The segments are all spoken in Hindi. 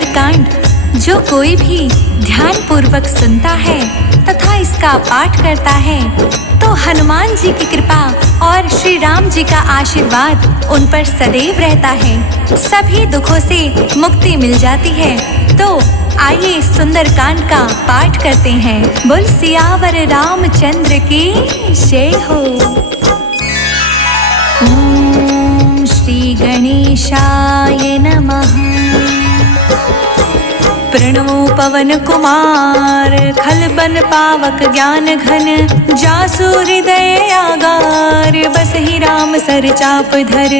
सुंदरकांड जो कोई भी ध्यान पूर्वक सुनता है तथा इसका पाठ करता है तो हनुमान जी की कृपा और श्री राम जी का आशीर्वाद उन पर सदैव रहता है। सभी दुखों से मुक्ति मिल जाती है। तो आइए सुंदरकांड का पाठ करते हैं। बोल सियावर रामचंद्र की जय हो। ओम श्री गणेशाय नमः। प्रणवो पवन कुमार खलबन पावक ज्ञान घन जासु हृदय आगार बसहि राम सर चाप धर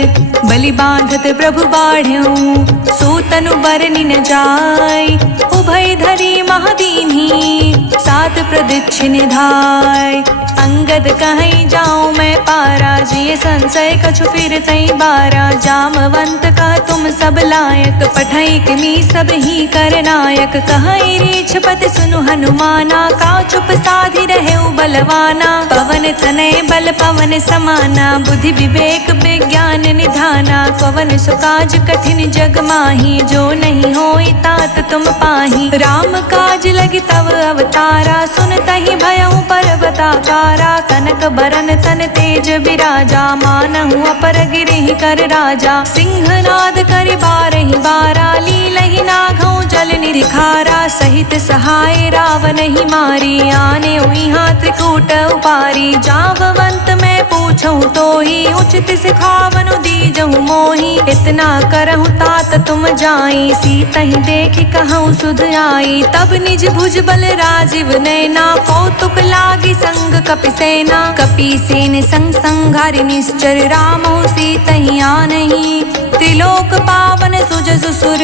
बलि बांधत प्रभु बाढ़ऊ सूतनु बरनि न जाय उभय धरी महादीन्ही सात प्रदक्षिण धाय अंगद कहीं जाऊं मैं पारा जिये संशय कछु फिर तई बारा जामवंत कह तुम सब लायक पठई किमी सब ही कर नायक कहीं रीछ पत सुनु हनुमाना का चुप साधि रहे बलवाना पवन तनय बल पवन समाना बुद्धि विवेक विज्ञान निधाना पवन सुकाज कठिन जग माही जो नहीं होई तात तुम पाही राम काज लगी तव अवतारा सुन तहि भयउ पर्वताकारा कनक बरन तन तेज बिराजा मानहु अपर गिरिहि कर राजा सिंहनाद करि बारहि बारा लीलहि नाघउ जल निरिखारा सहित सहाय रावण ही मारी आने उहाँ त्रिकूट उपारी जाववंत मैं पूछूं तो ही उचित सिखावनु दीजहु मोही इतना करहु तात तुम जाई सीतहि देखि कहूँ सुध आई तब निज भुज बल राजीव नैना कौतुक लागी संग कपि सेना कपि सेन संग संघारि निश्चर रामहु सीतहि आनहि त्रिलोक पावन सुजसु सुर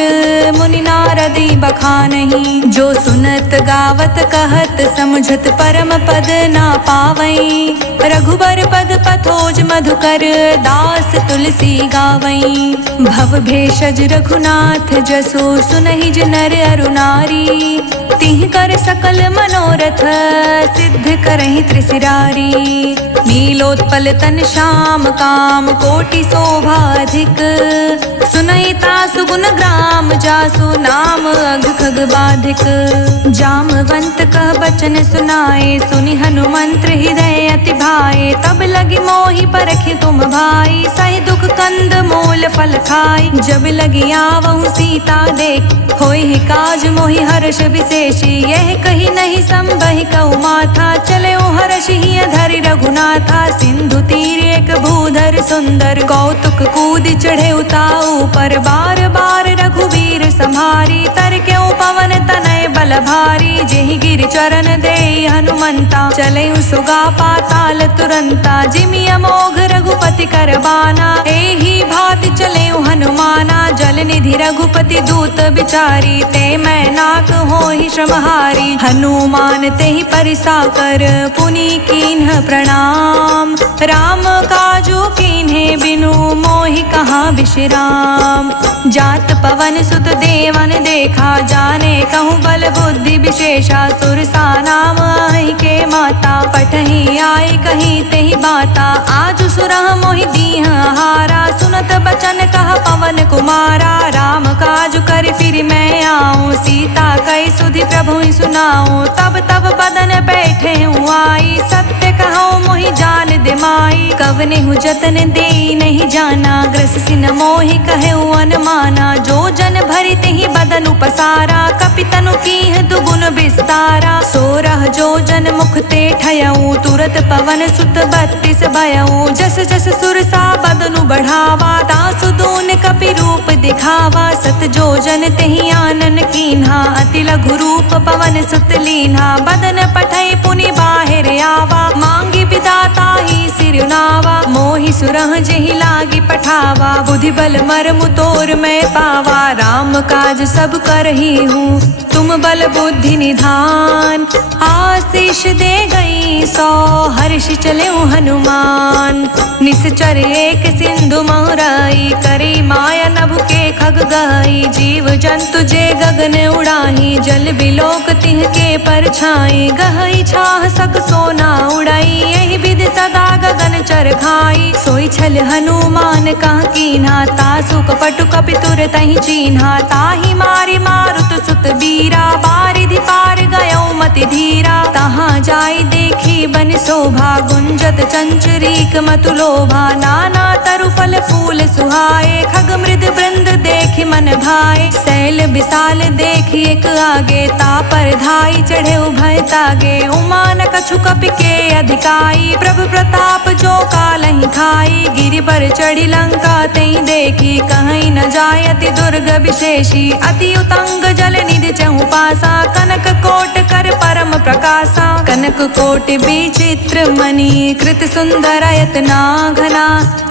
मुनि नारदी बखानहि जो सुनत गावत कहत समझत परम पद ना पावई रघुबर पद पथोज मधुकर दास तुलसी गावई भव भेषज रघुनाथ जसो सुनहि ज नर अरु नारी तिह कर सकल मनोरथ सिद्ध करहि त्रिशिरारी नीलोत्पल तन श्याम काम कोटि शोभाधिक सुनैता सुगुन ग्राम जासु नाम अघ खग बाधिक जामवंत कह बचन सुनाए सुनि हनुमंत्र हृदय अति भाए तब लगी मोहि परखि तुम भाई सहि दुख कंद मूल फल खाई जब लगी आवहु सीता देख होई काज मोहि हर्ष विशेषी यह कही नहीं संबहि कहु माथा चले हर्ष ही धरि रघुनाथा सिंधु तीर एक भूधर सुंदर कौतुक कूद चढ़े उताऊ पर बार बार रघुवीर संहारी तर क्यों पवन तनय बल भारी जेहि गिर चरण दे हनुमंता चले सुगा पाताल तुरंता जिमि अमोघ रघुपति करबाना एहि भाति चले हनुमाना जल निधि रघुपति दूत बिचारी ते मैं नाक होहि श्रमहारी हनुमान तेहि परिसा कर पुनि कीन्ह प्रणाम राम काजू कीन्हे बिनु मोहि कहाँ विश्राम जात पवन सुत देवन देखा जाने कहूँ बल बुद्धि विशेषा सुरसा नाम आई के माता पठही आई कहीं तेहि बाता आज सुरह मोहि दीह हारा सुनत बचन कह पवन कुमारा राम काज कर फिर मैं आऊँ सीता कई सुधि प्रभु सुनाऊँ तब तब बदन बैठे हूँ आई सत्य कहूँ मोहि जान दे माई कवने हूँ जतन दे नहीं जाना ग्रस सिन मोहि कहे अनमाना जो जन भरि तेहि बदन पसारा कपितनु कीह दुगुन विस्तारा सोरह जो जन मुख ते ठयऊ तुरत पवन सुत 32 भयऊ जस जस सुरसा बदनु बढ़ावा दासु दून कपि रूप दिखावा सत जो जन तेहि आनन कीन्हा अति लघु रूप पवन सुत लीन्हा बदन पठई पुनि बाहिर आवा मांगी विदाता ही सिरुनावा मोहि सुरह जेहि लागी पठावा बुद्धि बल मर्म तोर मैं पावा राम काज सब करही हूँ तुम बल बुद्धि निधान आशीष दे गई सौ हर्ष चले हनुमान निश्चर एक सिंधु महराई करी माया नभ के खग गई, जीव जंतु जे गगन उड़ाही, जल बिलोक तिह के परछाई, गहई छाह सक सोना उड़ाई, यही विधि सदा गगन चर खाई। सोई छल हनुमान कह कीन्हा, तासु कपटु कपितुर तहि चीन्हा, ताहि मारी मारुत सुत बीरा, बारिधि पार गयो मति धीरा। तहाँ जाई देखी बन शोभा, गुंजत चंचरीक मतु लोभा, नाना तरु फल फूल सुहाए, खग मृद वृंद देखि मन भाए। शैल विशाल देखि एक आगे, तापर धाई चढ़े उभय तागे, उमान कछु कपि के अधिकाई, प्रभु प्रताप जो कालहि खाई। गिरि पर चढ़ी लंका तई देखी, कहीं न जाय अति दुर्ग विशेषी, अति उतंग जल निधि चहु पासा, कनक कोट कर परम प्रकाशा। कनक कोट विचित्र मणि, कृत सुंदरयतना घना,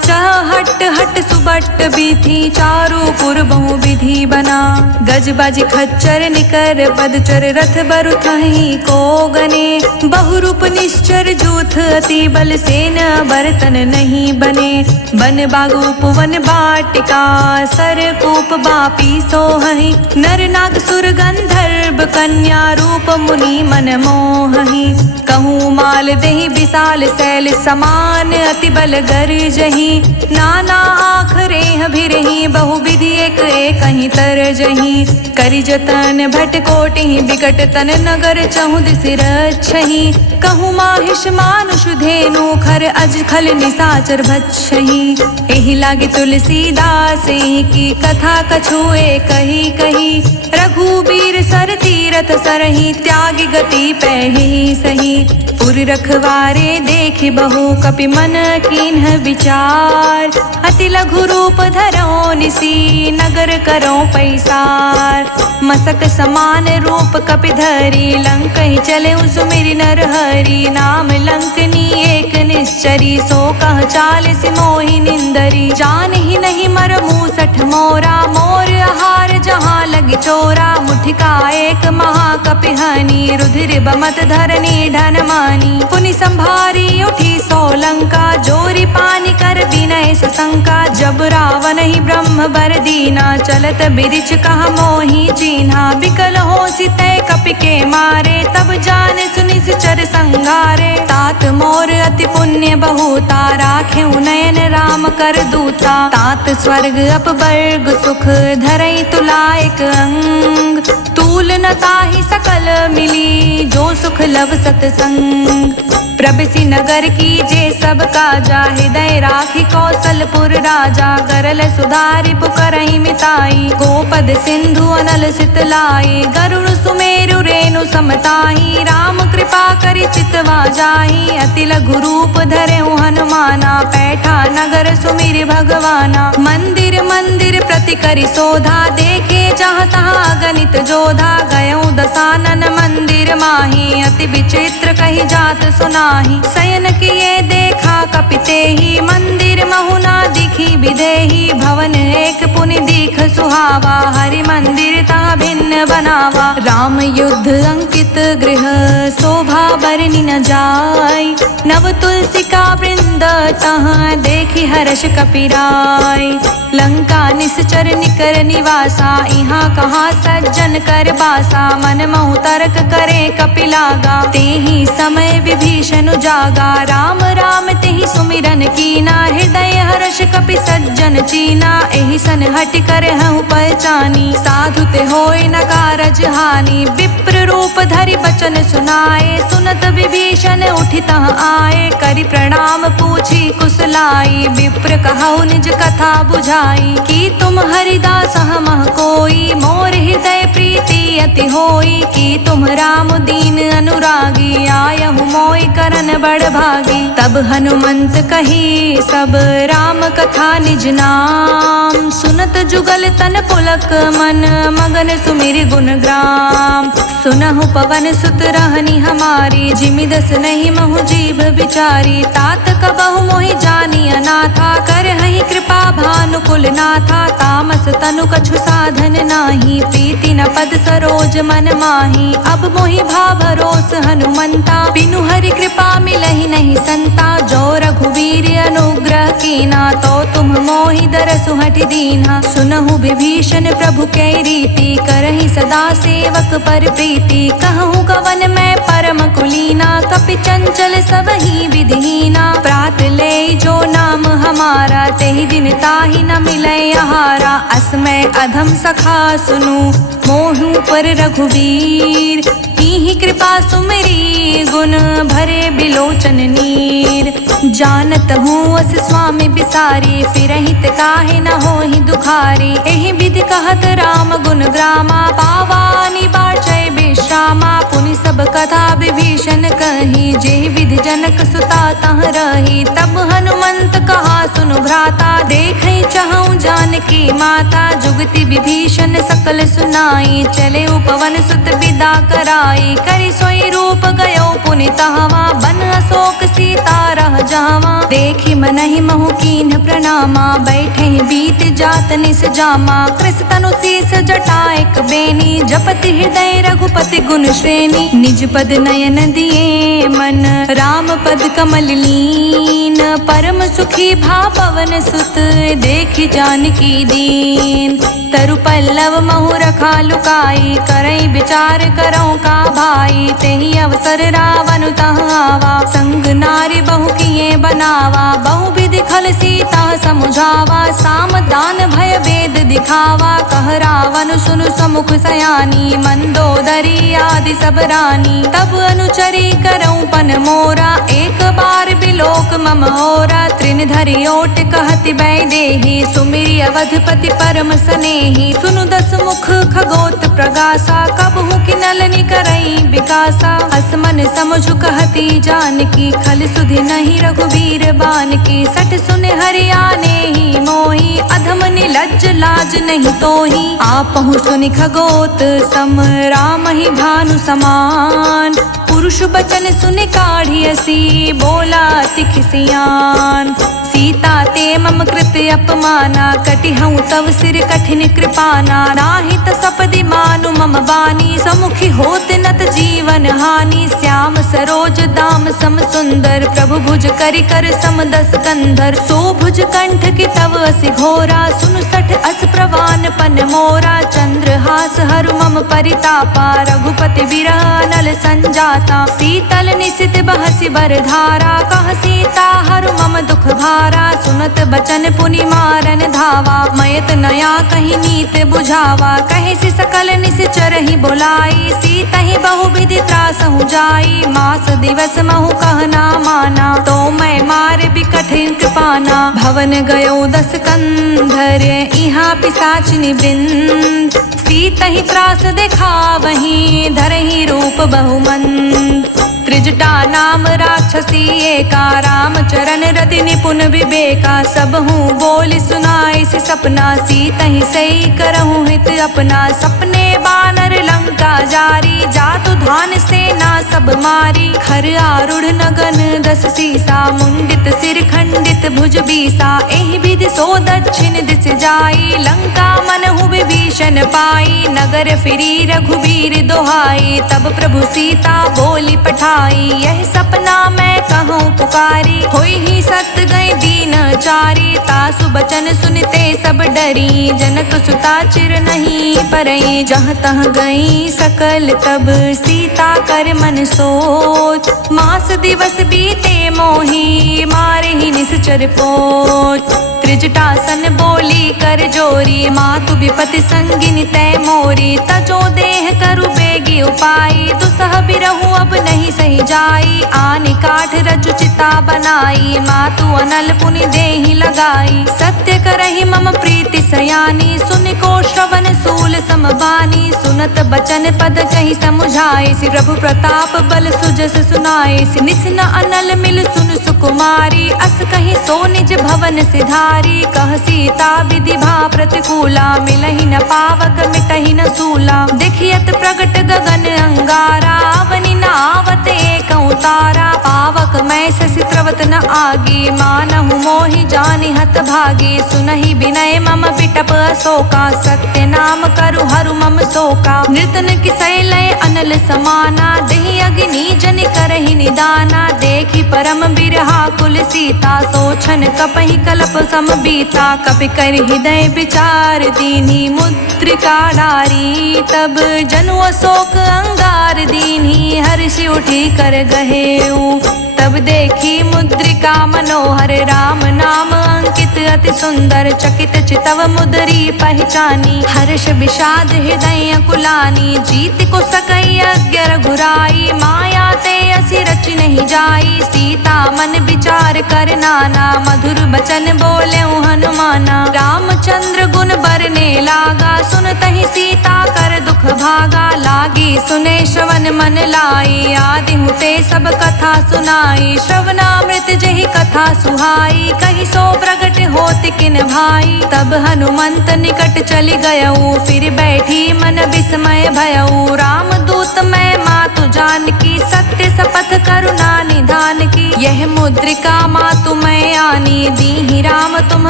चह हट हट सुबट बीथी, चारु पुर बहु विधि बना। गज बाजी खच्चर निकर पदचर, रथ बरु थहीं को गने, बहुरूप निश्चर जूथ अति बल, सेन बर्तन नहीं बने। बन बागु उपवन बाटिका, सर कूप बापी सोहहि, नर नाग सुर गंधर्व कन्या, रूप मुनि मन मोहहि। कहूँ माल देहि विशाल शैल समान, अति बल गरजहि, नाना आखरे भिरहि, बहु विधि एक कहीं तरजहि। करि जतन भट कोटि विकट तन, नगर चहु दिस रक्षहि, कहूँ माहिष मानुष धेनु, खर अज खल निसाचर भक्षहि। एहि लागी तुलसीदास की कथा कछुए कही कही, रघुबीर सर तीरथ सरहि, त्यागी गति पैहि सही। पुर रखवारे देखि बहु कपि मन कीन्ह विचार, अति लघु रूप धरो निसी, नगर करो पैसार। मसक समान रूप कपि धरी, लंक ही चले सुमिरि नर हरि, नाम लंकनी एक निश्चरी, सो कह चालिस मोहि निंदरी। जान ही नहीं मर मूसठ मोरा, मोर आहार जहाँ लगी चोरा, मुठिका एक महाकपि हनी, रुधिर बमत धरनी ढन मानी। पुनि संभारी उठी सोलंका, जोरी पानी कर विनय सशंका, जब रावण ही ब्रह्म बर दीना, चलत बिरिछ कहा मोहि चीन्हा। बिकल हो सितय कपि के मारे, तब जान सुनि चर संगारे। तात मोर अति पुण्य बहुता, राखे नयन राम कर दूता, तात स्वर्ग अपवर्ग सुख, धरई तुलायक अंग। तूल न ताहि सकल मिली, जो सुख लव सतसंग। प्रबिसी नगर की जे सब काजा, हृदय राखी कौशलपुर राजा। गरल सुधारि पुकरहि मिताई, गोपद सिंधु अनल सितलाई। गरुड़ सुमेरु रेणु समताही, राम कृपा करि चितवा जाही। अति लघु रूप धरेउ हनुमाना, पैठा नगर सुमिरि भगवाना। मंदिर मंदिर प्रति करि शोधा, देखे जहाँ तहाँ गणित जोधा। गयउ दसानन मंदिर माही, अति विचित्र कही जात सुनाही। शयन किए देखा कपिते ही, मंदिर महुना दिखी विदेही। भवन एक पुनि दीख सुहावा, हरि मंदिर ता भिन्न बनावा। राम युद्ध अंकित गृह, शोभा बरनि न जाय। नव तुलसिका वृंद तहाँ, देखी हर्ष कपिराय। लंका निश्चर निकर निवासा, इहाँ कहाँ सज्जन कर बासा। मन महु तर्क करे कपिलागा, तेहि समय विभीषण जागा। राम राम तेहि सुमिरन कीना, हृदय हर्ष कपि सज्जन चीना। एहि सन हटि कर हूँ पहचानी, साधु ते होय न कारज हानि। विप्र रूप धरि बचन सुनाए, सुनत विभीषण उठि तहाँ आए। करि प्रणाम पूछी कुशलाई, विप्र कहु निज कथा बुझाई। कि तुम हरिदास हमह कोई, मोर हृदय प्रीति अति होई। कि तुम राम दीन अनुरागी, आयहु मोय करन बड़ भागी। तब हनुमंत कही सब राम कथा निज नाम, सुनत जुगल तन पुलक मन, मगन सुमिरि गुण ग्राम। सुनहु पवन सुत रहनी हमारी, जिमि दस नहीं महु जीभ विचारी। तात कबहु मोहि जानी अनाथा, करहि कृपा भानुकुल नाथा। तामस तनु कछु साधन नाही, प्रीति न पद सरोज मन माही। अब मोहि भा भरोस हनुमंता, बिनु हरि कृपा मिलहि नहीं संता। जो रघुवीर अनुग्रह कीना, तो तुम मोहि दरसु हठि दीन्हा। सुनहु विभीषण प्रभु कै रीति, करहि सदा सेवक पर प्रीति। कहूँ कवन मैं परम कुलीना, कपि चंचल सबहि विधिहीना। प्रात ले जो नाम हमारा, तेहि दिन ताहि न मिलै आहारा। असमय अधम सखा सुनु, मोहु पर रघुवीर। कीन्ही कृपा सुमिरी, गुण भरे बिलोचन नीर। जानत हूँ अस स्वामी बिसारी, फिरहि ते काहे न होहि दुखारी। एहि विधि कहत राम गुण ग्रामा, पावानि बाचै विश्रामा। पुनि सब कथा विभीषण कही, जेहि विधि जनक सुता तह रही। तब हनुमंत कहा सुनु भ्राता, देखै चहु जानकी माता। जुगति विभीषण सकल सुनाई, चले उपवन सुत विदा कराई। करि सोई रूप गयो पुनि तहवा, बन अशोक सीता रह जावा। देखि मनहि महु कीन्ह प्रणामा, बैठे बीत जात निस जामा। कृस तनु शीस जटा एक बेनी, जपति हृदय रघुपति गुण श्रेणी। निज पद नयन दिए मन, राम पद कमल लीन। परम सुखी भा पवन सुत, देखि जानकी दीन। तरु पल्लव महु रखा लुकाई, करई विचार करौ का भाई। तेहि अवसर रावण तह आवा, संग नारी बहु किए बनावा। बहु विधि खल सीता समुझावा, साम दान भय वेद दिखावा। कह रावण सुनु समुख सयानी, मंदोदरी आदि सब रानी। तब अनुचरी करऊं पन मोरा, एक बार बिलोक मम होरा। त्रिन धरि ओट कहति वैदेही, सुमिरि अवधपति परम सनेही। सुनु दस मुख खगोत प्रगासा, कबहु किनलनि करई विकासा। असमन समझु कहती जानकी, खल सुधि नहीं रघुवीर बानकी। सठ सुन हरियाने ही मोही, अधम निलज्ज लाज नहीं तोही। आपहु सुनि खगोत सम, राम ही भानु समान। पुरुष बचन सुनि काढ़ियसी, बोला अति खिसियान। सीता ते मम कृत अपमाना, कटिहऊँ तव सिर कठिन कृपाना। नाहित सपदि मानु मम बानी, समुखी होत नत जीवन हानि। श्याम सरोज दाम सम सुंदर, प्रभु भुज करि कर सम दस कंधर। सो भुज कंठ की तव असि घोरा, सुनु सठ अस प्रवान पन मोरा। चंद्रहास हरु मम परितापा, रघुपति विरह नल संजाता। शीतल निशित बहसि बरधारा, कह सीता हरु मम दुख भारा। सुनत बचन पुनि मारन धावा, मयत नया कहीं नीत बुझावा। कहे से सकल निश्चर ही बोलाई, सीता ही बहु विधि त्रासहु जाई। मास दिवस महु कहना माना, तो मैं मार भी कठिन कृपाना। भवन गयो दस कंधर, इहा पिशाचिनी वृंद। सीता ही त्रास देखा वहीं, धरहि रूप बहुमंद। त्रिजटा नाम राक्षसी एका, रामचरण रति निपुण विवेका। सब हूँ बोल सुनाई से सपना, सीता ही सही करहूँ हित अपना। सपने बानर लंका जारी, जातु धान सेना सब मारी। खर आरूढ़ नगन दस सीसा, मुंडित सिर खंडित भुज बीसा। एहि विधि सो दक्षिण दिस जाई, लंका मनहु विभीषण पाई। नगर फिरी रघुवीर दोहाई, तब प्रभु सीता बोली पठाई। यह सपना मैं कहूँ पुकारी, होई ही सत गए दीन चारी। तासु बचन सुनते सब डरी, जनक सुता चिर नहीं परई। जहाँ तह गई सकल तब, सीता कर मन सोच। मास दिवस बीते मोही, मारे ही निश्चर पोच। त्रिजटासन बोली कर जोरी, मातु विपति संगिनी तय मोरी। तजो देह करु बेगी उपाई, दुसह बिरहु अब नहीं सही जाई। आनि काठ रचु चिता बनाई, मातु अनल पुनि देहि लगाई। सत्य करहि मम प्रीति सयानी, सुनि को श्रवण सूल समबानी। सुनत बचन पद कहि समुझाए, सि प्रभु प्रताप बल सुजस सुनाए। सि निस्न अनल मिल सुन सुकुमारी, अस कहि सो निज भवन सिधारी। कह सीता विधि भा प्रतिकूला, मूला, मिलहि न पावक मिटहि न सूला। देखियत प्रगट गगन अंगारा, अवनि न आवत एकौ तारा। पावक मैं शशि त्रवत न आगी, मानहु मोहि जानि हत भागी। सुनहि विनय मम बिटप अशोका, सत्य नाम करु हरु मम शोका। नृतन किसै लय अनल समाना, देहि अग्नि जनि करहि निदाना। देखि परम बिरहा कुल सीता, सोचन कपहि कलप सम बीता। कपि कर हृदय विचार दीन्ही, मुद्रिका डारी। तब जनु अशोक अंगार दीन्ही, हर्षि उठी कर गहेऊ। तब देखी मुद्रिका मनोहर, राम नाम अंकित अति सुंदर। चकित चितव मुद्री पहचानी, हर्ष विषाद हृदय कुलानी। जीत को सकई अज्ञ रघुराई, माया ते असि रचि नहीं जाई। सीता मन विचार कर नाना, मधुर बचन बोले हनुमाना। रामचंद्र गुण बरने लागा, सुनतहि सीता कर दुख भागा। लागी सुने श्रवण मन लाई, आदि हुते सब कथा सुनाई। श्रवणामृत जहि कथा सुहाई, कहि सो प्रगट होत किन भाई। तब हनुमंत निकट चली गयऊ, फिर बैठी मन विस्मय भयऊ। राम दूत मैं मातु जानकी, सत्य शपथ करुणा निधान की। यह मुद्रिका मातु मैं आनी, दीहि राम तुम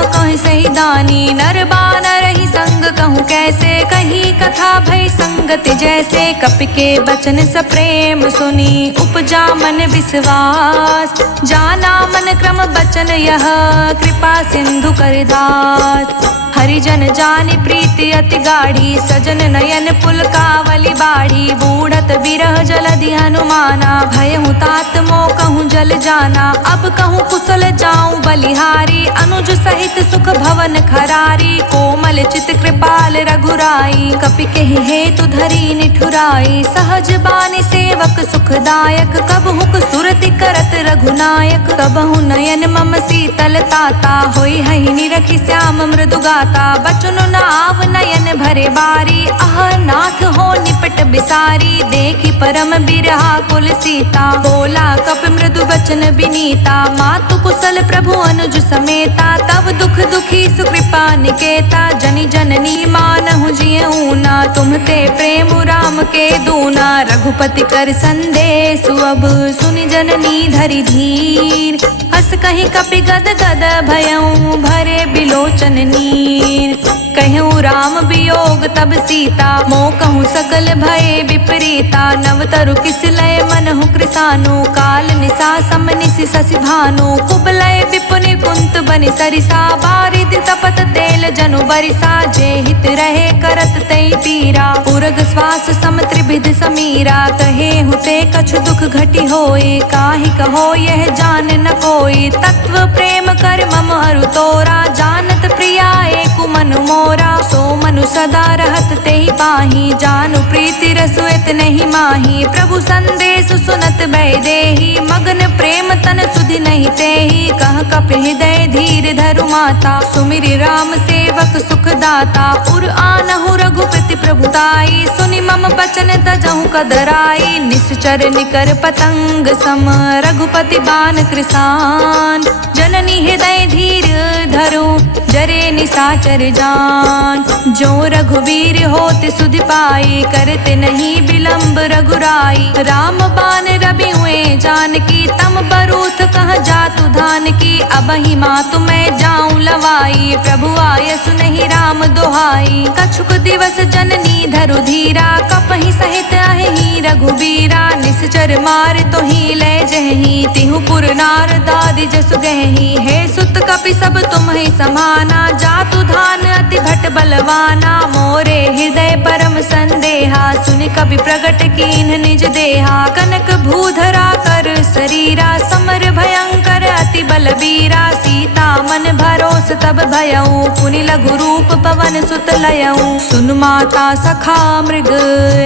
कहि सही दानी। नर बानर ही संग कहूँ कैसे, कही कथा भई संगति जैसे। कपि के बचन सप्रेम सुनी, उपजा मन विश्वास। जाना मन क्रम बचन यह, कृपा सिंधु कर दास। हरिजन जानि प्रीति अति गाढ़ी, सजन नयन पुलकावली बाढ़ी। बूढ़त बिरह जलधि हनुमाना, भयहु तात मोह कहूँ जल जाना। अब कहूँ कुशल जाऊँ बलिहारी, अनुज सहित सुख भवन खरारी। कोमल चित कृपाल रघुराई, कपि केहि हेतु धरी निठुराई। सहज बानी सेवक सुखदायक, कबहुक सुरति करत रघुनायक। कबहु नयन मम शीतल ताता, होई हहि निरखि श्याम मृदु गाता। बचन नाव नयन भरे बारी, आह नाथ हो निपट बिसारी। देखि परम बिरहा कुल सीता, बोला कपि मृदु बचन बिनीता। मातु कुशल प्रभु अनुज समेता, तब दुख दुखी सुकृपा निकेता। जनि जननी मानहु जियऊ ना, तुमते प्रेम राम के दूना। रघुपति कर संदेशु अब, सुनि जननी धरि धीर। हस कहि कपि गद गद भयऊ, भरे बिलोचन नीर। कहूँ राम वियोग तब सीता, मोह कहूँ सकल भय विपरीता। नव तरु किस लय मनहु कृसानु, काल निशा सम निशि शशि भानु। कुबलय विपुनि कुंत बनि सरिसा, बारिद तपत तेल जनु बरिसा। जे हित रहे करत तई पीरा, उरग श्वास सम त्रिभिद समीरा। कहे हुते कछु दुख घटी होए, काहि कहो यह जान न कोई। तत्व प्रेम कर मम अरु तोरा, जानत प्रिया एकु मनु मोरा। सो मनु सदा रहत तेहि पाही, जानु प्रीति रसु इत नहीं माही। प्रभु संदेश सुनत भय देहि, मगन प्रेम तन सुधि नहीं तेहि। कह कपि हृदय धीर धरु माता, सुमिरि राम सेवक सुख दाता। उर आनहु रघुपति प्रभुताई, सुनि मम बचन तजहु कदराई। निश्चर निकर पतंग सम, रघुपति बान कृसान। जननी हृदय धीर धरु, जरे निशाचर जान। जो रघुवीर होत सुधि पाई, करते नहीं विलंब रघुराई। राम बान रवि हुए जानकी, तम बरूथ कह जातु धान की। अबहि मातु मैं जाऊं लवाई, प्रभु आय सुनहि राम दोहाई। कछुक दिवस जननी धरु धीरा, कपहि सहित अहि रघुबीरा। निश्चर मार तो ही ले जहि, तिहु पुर नार दादि जसु गहि। हे सुत कपि सब तुम ही समाना, जातु धान अति भट बलवाना। मोरे हृदय परम संदेहा, सुनि कपि प्रगट कीन्ह निज देहा। कनक भूधरा कर शरीरा, समर भयंकर अति बलबीरा। सीता मन भरोस तब भयऊ, पुनि लघु रूप पवन सुत लयऊ। सुन माता सखा मृग,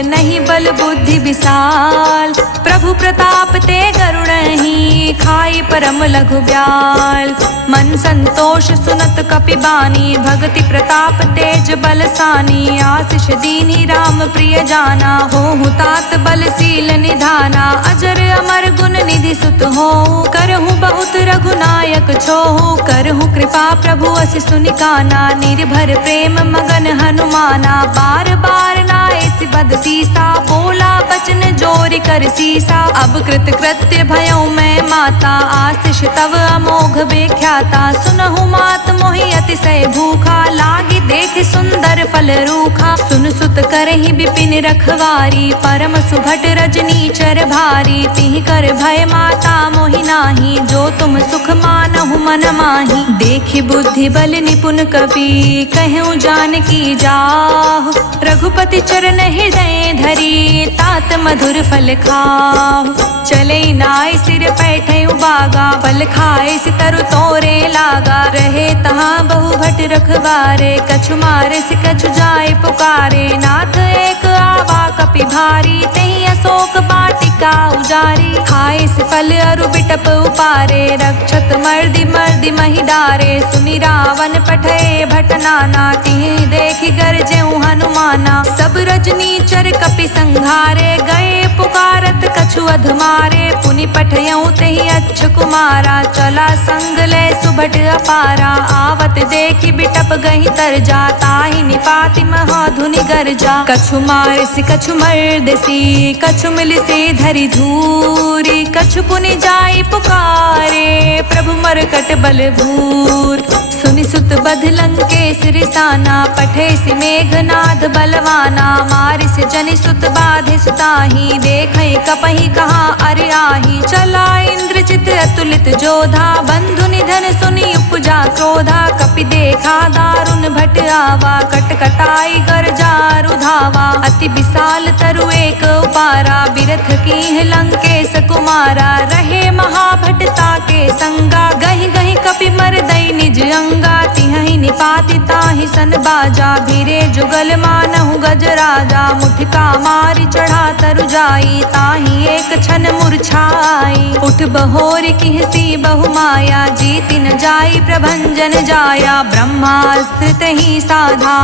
नहीं बल बुद्धि विशाल। प्रभु प्रताप ते गरुड़हि, खाई परम लघु ब्याल। मन संतोष सुनत कपि बानी, भगति प्रताप तेज बलसानी। आशीष दीनी राम प्रिय जाना, होहु तात बलशील निधाना। अजर अमर गुण निधि निधि सुत हो, करहु बहुत रघुनायक छोहु, करहु कृपा प्रभु अस सुनिकाना, निर्भर प्रेम मगन हनुमाना, बार बार नाए बद सीसा, बोला बचन जोरि कर सीसा, अब कृत कृत्य भयउ मैं माता, आशीष तव अमोघ बेख्याता, सुनहु मात मोहि अतिशय भूखा, लागी देख सुंदर फल रूखा, सुन सुत करहि बिपिन रखवारी, परम सुभट रजनीचर भारी, तिहि कर भय माता मोहि नाही, जो तुम सुख मानहु मन माही, देखि बुद्धि बल निपुण कपि, कहूँ जानकी जाहु, रघुपति चरण हृदय धरी, तात मधुर फल खाहु, चले नाय सिर पैठे उबागा, फल खाए सितरु तोरे लागा, रहे तहाँ बहु भट रखवारे, कछु मारे सि कछु जाए पुकारे, नाथ एक आवा कपि भारी, तेहि अशोक वाटिका उजारी, खाए से फल अरु बिटप उपारे, रक्षत मर्दि मर्दि महि डारे, सुनि रावण पठे भट नाना, तिहि देखि गरजेउ हनुमाना, सब रजनीचर कपि संघारे, गए पुकारत कछु अधमारे, पुनि पठयउ तेहि अच्छ कुमारा, चला संग ले सुभट अपारा, आवत देखि बिटप गहि तरजा, ताहि निपाति महाधुनि गरजा, कछु मारिसि कछु मर्दसी, कछु मिलिसि धरि धूरी, कछु पुनि जाई पुकारे, प्रभु मरकट बल भूर, सुनि सुत बध लंकेश रिसाना, पठे सि मेघनाद बलवाना, मारिस जनि सुत बाधे सुताही, देखै कपहि कहाँ अरि आही, चला इंद्रजित अतुलित जोधा, बंधु निधन सुनि उपजा क्रोधा, कपि देखा दारुण भट आवा, कटकटाई गरजा रुधावा, अति विशाल तरु एक उपारा, बिरथ कीन्ह लंकेश कुमारा, रहे महाभटता के संगा, गहि गहि कपि मरदई निज अंगा, तिहि निपाति ताहि सन बाजा, भीरे जुगल मानहु गजराजा, मुठिका मारि चढ़ा तरु जाई, ताहि एक क्षण मूर्छाई, उठ बहोर किहसी बहु माया, जीति न जाई प्रभंजन जाया, ब्रह्मास्त्र तहि साधा,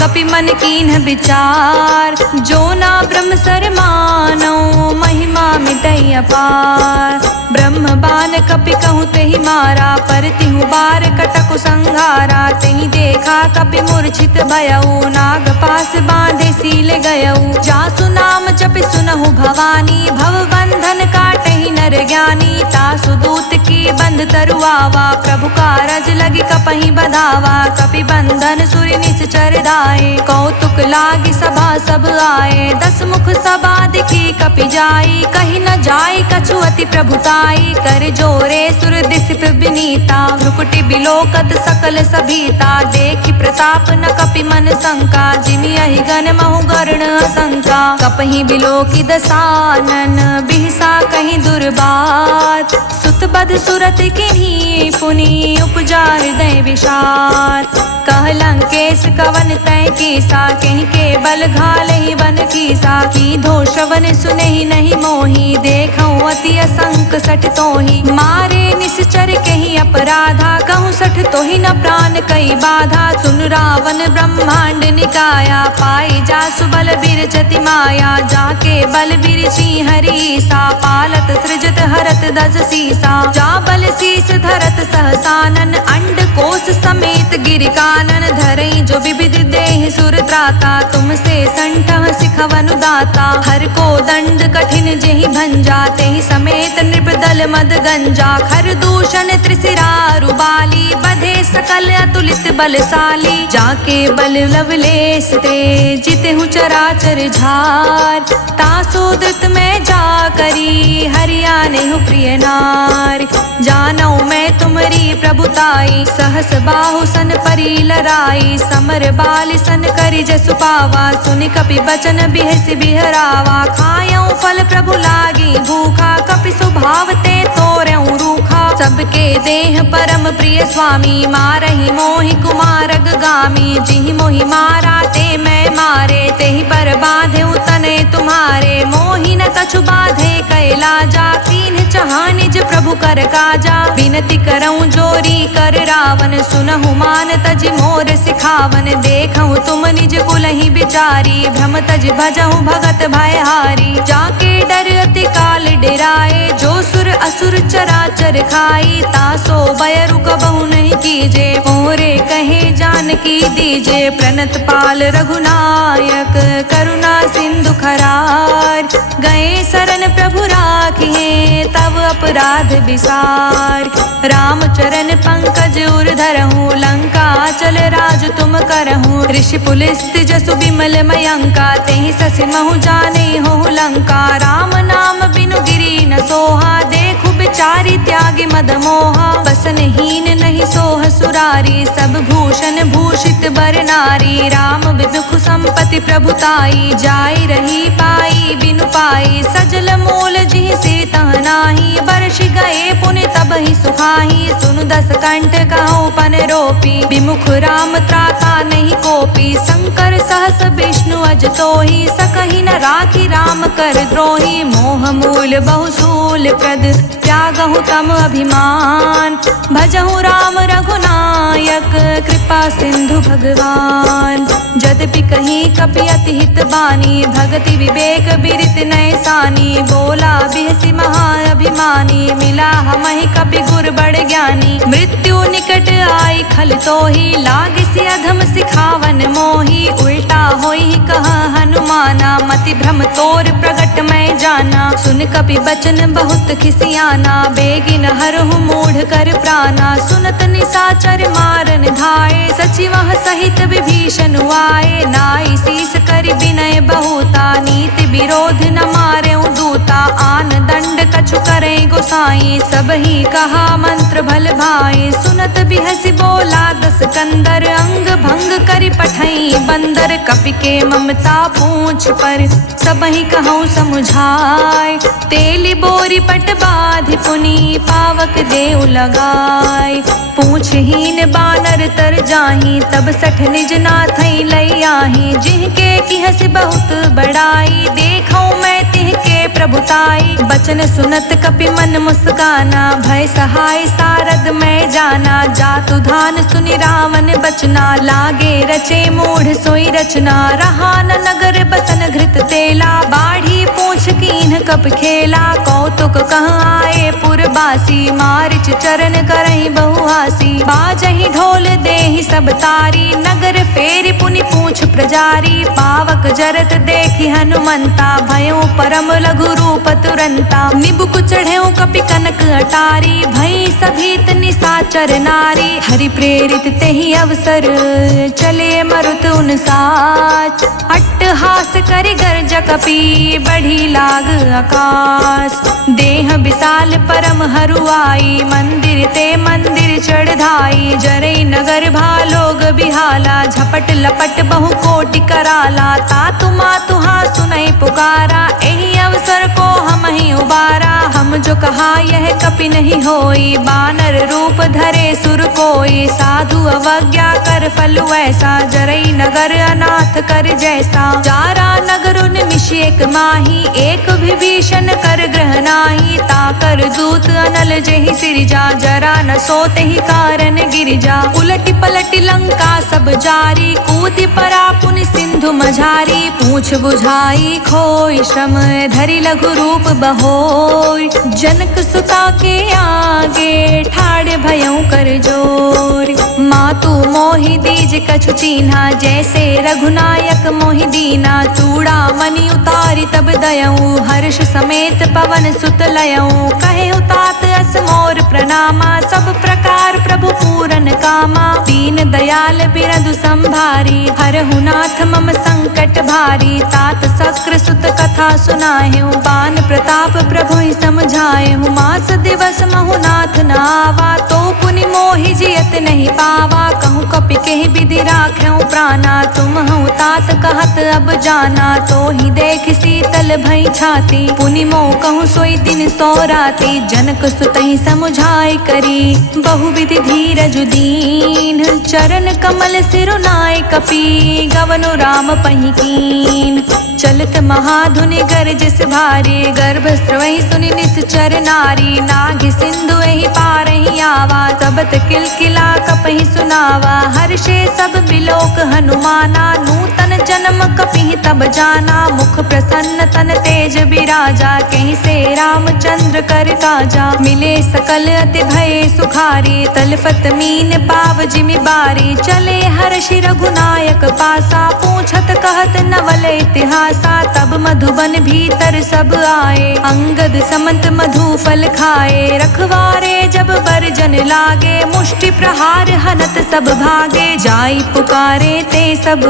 कपि मन कीन्ह विचार, जो ना ब्रह्म सर मानौ, महिमा मिटई अपार, ब्रह्म बान कपि कहूँ तेहि मारा, पर तिहु बार कटकु संघारा, तेहि देखा कपि मूर्छित भयउ, नाग पास बांधे सील गयउ, जासु नाम जपि सुनहु भवानी, भव बंधन काटहि नर ज्ञानी, तासु दूत की बंध तरुआवा, प्रभु कारज लगी कपहि बधावा, कपि बंधन सुरि निश्चर दाए, कौतुक लागी सभा सब आए, दस मुख सभा दिखी कपि जाई, कहि न जाई कछु अति प्रभुताई, कर जोरे सुर दिसिप विनीता, भ्रुकुटि बिलोकत सकल सभीता, देखि प्रताप न कपि मन शंका, जिमि अहि गण महु गर्ण असंका, कपहि बिलोकि दसानन, बिहसा कहि दुर्बात, सुत बद सुरत किन्ही पुनि उपजा हृदय विषाद, कह लंकेश कवन तय कीसा, कहीं के बल घालहि वन कीसा, की धो श्रवण सुनहि नहीं मोहि, देखऊँ अति असंक सठ तोहि, मारे निश्चर कहीं अपराधा, कहूँ सठ तोहि न प्राण कई बाधा, सुन रावण ब्रह्मांड निकाया, पाई जासु बल बिरचति माया, जाके बल बिरची हरीसा, पालत सृजत हरत दस सीसा, जा बल शीस धरत सहसानन, अंड कोश समेत गिर कानन, धरई जो विविध देह सुर त्राता, तुमसे संठह सिखवनु दाता, हर को दंड कठिन जेहि भंजा, तेहि समेत नृपदल मद गंजा, खर दूषण त्रिशिरा रुबाली, बधे सकल अतुलित बलशाली, जाके बल लवलेश ते जितहु चराचर झार, तासो द्रुत में जा करी हरियाणे हूँ प्रिय नार, जानौ मैं तुमरी प्रभुताई, सहस बाहु सन परी लराई, समर बाल सन करि जसु पावा, सुनि कपि बचन बिहस बिहरावा, खायऊ फल प्रभु लागी भूखा, कपि स्वभाव ते तोरऊ रूखा, सबके देह परम प्रिय स्वामी, मारहि मोहि कुमारग गामी, जिहि मोहि मारा ते मैं मारे, तेहि पर बाधे तने तुम्हारे, मोहि न कछु बाधे कैला जा, कीन्ह कहा निज प्रभु कर काजा। विनती करऊं जोरी कर रावण, सुनहु मान तज मोर सिखावन। देखऊं तुम निज कुलहि बिचारी, भ्रम तज भजहु भगत भयहारी। जाके डर अति काल डेराए, जो सुर असुर चराचर खाई। तासो भय रुक बहु नहीं कीजे, मोरे कहे जानकी दीजे। प्रणत पाल रघुनायक, करुणा सिंधु खरार। गए शरण प्रभु राखिए, तब अपराध विसार। राम चरण पंकज उर धरहूँ, लंका चल राज तुम करहूँ। ऋषि पुलिस्त जसु बिमल मयंका, तेहि ससि महु जाने हो लंका। राम नाम बिनु गिरी न सोहा, देखु बिचारी त्यागी मद मोहा। बसनहीन नहीं सोह सुरारी, सब भूषण भूषित बर नारी। राम विमुख संपत्ति प्रभुताई, जाई रही पाई बिनु पाई। सजल मूल जिहि से तह नाही, बरष गए पुनि तबहि सुखाही। सुनु दस कंठ कहूँ पन रोपी, विमुख राम त्राता नहीं कोपी। शंकर सहस विष्णु अज तोहि, सकहि न राखी राम कर द्रोही। मोह मूल बहुसूल प्रद, त्यागहु तम अभिमान। भजहु राम रघुनायक, कृपा सिंधु भगवान। यद्यपि कहीं कपि अति हित बानी, भगति विवेक बिरित नय सानी। बोला बिहसी महाअभिमानी, मिला हमहि कपि गुर बड़ ज्ञानी। मृत्यु निकट आई खल तोहि, लागिसी अधम सिखावन मोहि। उल्टा होई कह हनुमाना, मति भ्रम तोर प्रगट मैं जाना। सुन कपि बचन बहुत खिसियाना, बेगिन हरहु मूढ़ कर प्राणा। सुनत निशाचर मारन धाये, सचिवह सहित विभीषण आए। नाई शीस करि विनय बहुता, नीति विरोध न मारे दूता। आन दंड कछु करे गोसाई, सब ही कहा मंत्र भल भाई। सुनत बिहसी बोला दस कंदर, अंग भंग करि पठई बंदर। कपि के ममता पूछ पर, सब ही कहूँ समुझाय। तेली बोरी पट बाधि पुनि, पावक देउ लगाय। पूछहीन बानर तर जाही, तब सठ निज नाथई लई आही। जिनके किहस बहुत बड़ाई, देखऊं मैं तिहके प्रभुताई। बचन सुनत कपि मन मुस्काना, भय सहाय सारद मैं जाना। जातु धान सुनि रावण बचना, लागे रचे मूढ़ सोई रचना। रहा न नगर बसन घृत तेला, बाढ़ी पूछ कीन्ह कप खेला। कौतुक कहाँ आए पुरबासी, मारिच चरण करहि बहुहासी। बाजहि ढोल देहि सब तारी, नगर फेरि पुनि पूछ प्रजारी। पावक जरत देखि हनुमंता, भयो परम लघु रूप तुरंता। निबुक चढ़ेउ कपि कनक अटारी, भई सभीत निशाचर नारी। हरि प्रेरित तेहि अवसर, चले मरुत उन साच। अट्टहास करि गर्ज कपि, बढ़ी लाग आकाश। देह विशाल परम हरुआई, मंदिर ते मंदिर चढ़ाई। जरई नगर भालोग बिहाला, झपट लपट बहु कोटि कराला। तातु मातु हा सुनई पुकारा, एहि अवसर को हम ही उबारा। हम जो कहा यह कपि नहीं होई, बानर रूप धरे सुर कोई। साधु अवज्ञा कर फल ऐसा, जरई नगर अनाथ कर जैसा। जारा नगर निमिष एक माही, एक विभीषण कर ग्रह नाही। ताकर दूत अनल जेहि सिरजा, जरा न सोते ही कारण गिरिजा। उलटि पलटि लंका सब जारी, कूदि परा पुनि सिंधु मझारी। पूछ बुझाई खोई श्रम, धरि लघु रूप बहोय। जनक सुता के आगे, ठाड़ भयउ कर जोर। मातु मोहि दीज कछु चीन्हा, जैसे रघुनायक मोहि दीना। चूड़ा मणि उतारी तब दयऊ, हर्ष समेत पवन सुत लयऊ। कहे तात अस मोर प्रणामा, सब प्रकार प्रभु पूरन कामा। दीन दयाल बिरधु संभारी, हरहु नाथ मम संकट भारी। तात शक्र सुत कथा सुनाएहु, बान प्रताप प्रभु ही समझाएहु। मास दिवस महु नाथ न आवा, तो पुनि मोहि जियत नहीं पावा। कहूँ कपि केहि विधि राखऊं प्राणा, तुम हूँ तात कहत अब जाना। तो ही देख शीतल भई छाती, पुनि मोह कहूँ सोई दिन सो राती। जनक सुतहि समुझाय करी, बहुविधि धीरज दीन। चरण कमल सिरुनाय कपि गवनु राम पहि कीन। चलत महाधुनि गरजस भारी गर्भ स्रवहि सुनि निश्चर नारी। नाग सिंधु एहि पारहि आवा तबत किलकिला कपहि सुनावा। हर्षे सब बिलोक हनुमाना नूतन जन्म कपिहि तब जाना। मुख प्रसन्न तन तेज बिराजा कहीं से रामचंद्र कर काजा। मिले सकल अति भय सुखारी तलफत मीन पाव जिमि बारी। चले हर्षि रघुनायक पासा पूछत कहत नवल इतिहासा। तब मधुबन भीतर सब आए अंगद समंत मधु फल खाए। रखवारे जब बरजन लागे मुष्टि प्रहार हनत सब भागे। जाई पुकारे ते सब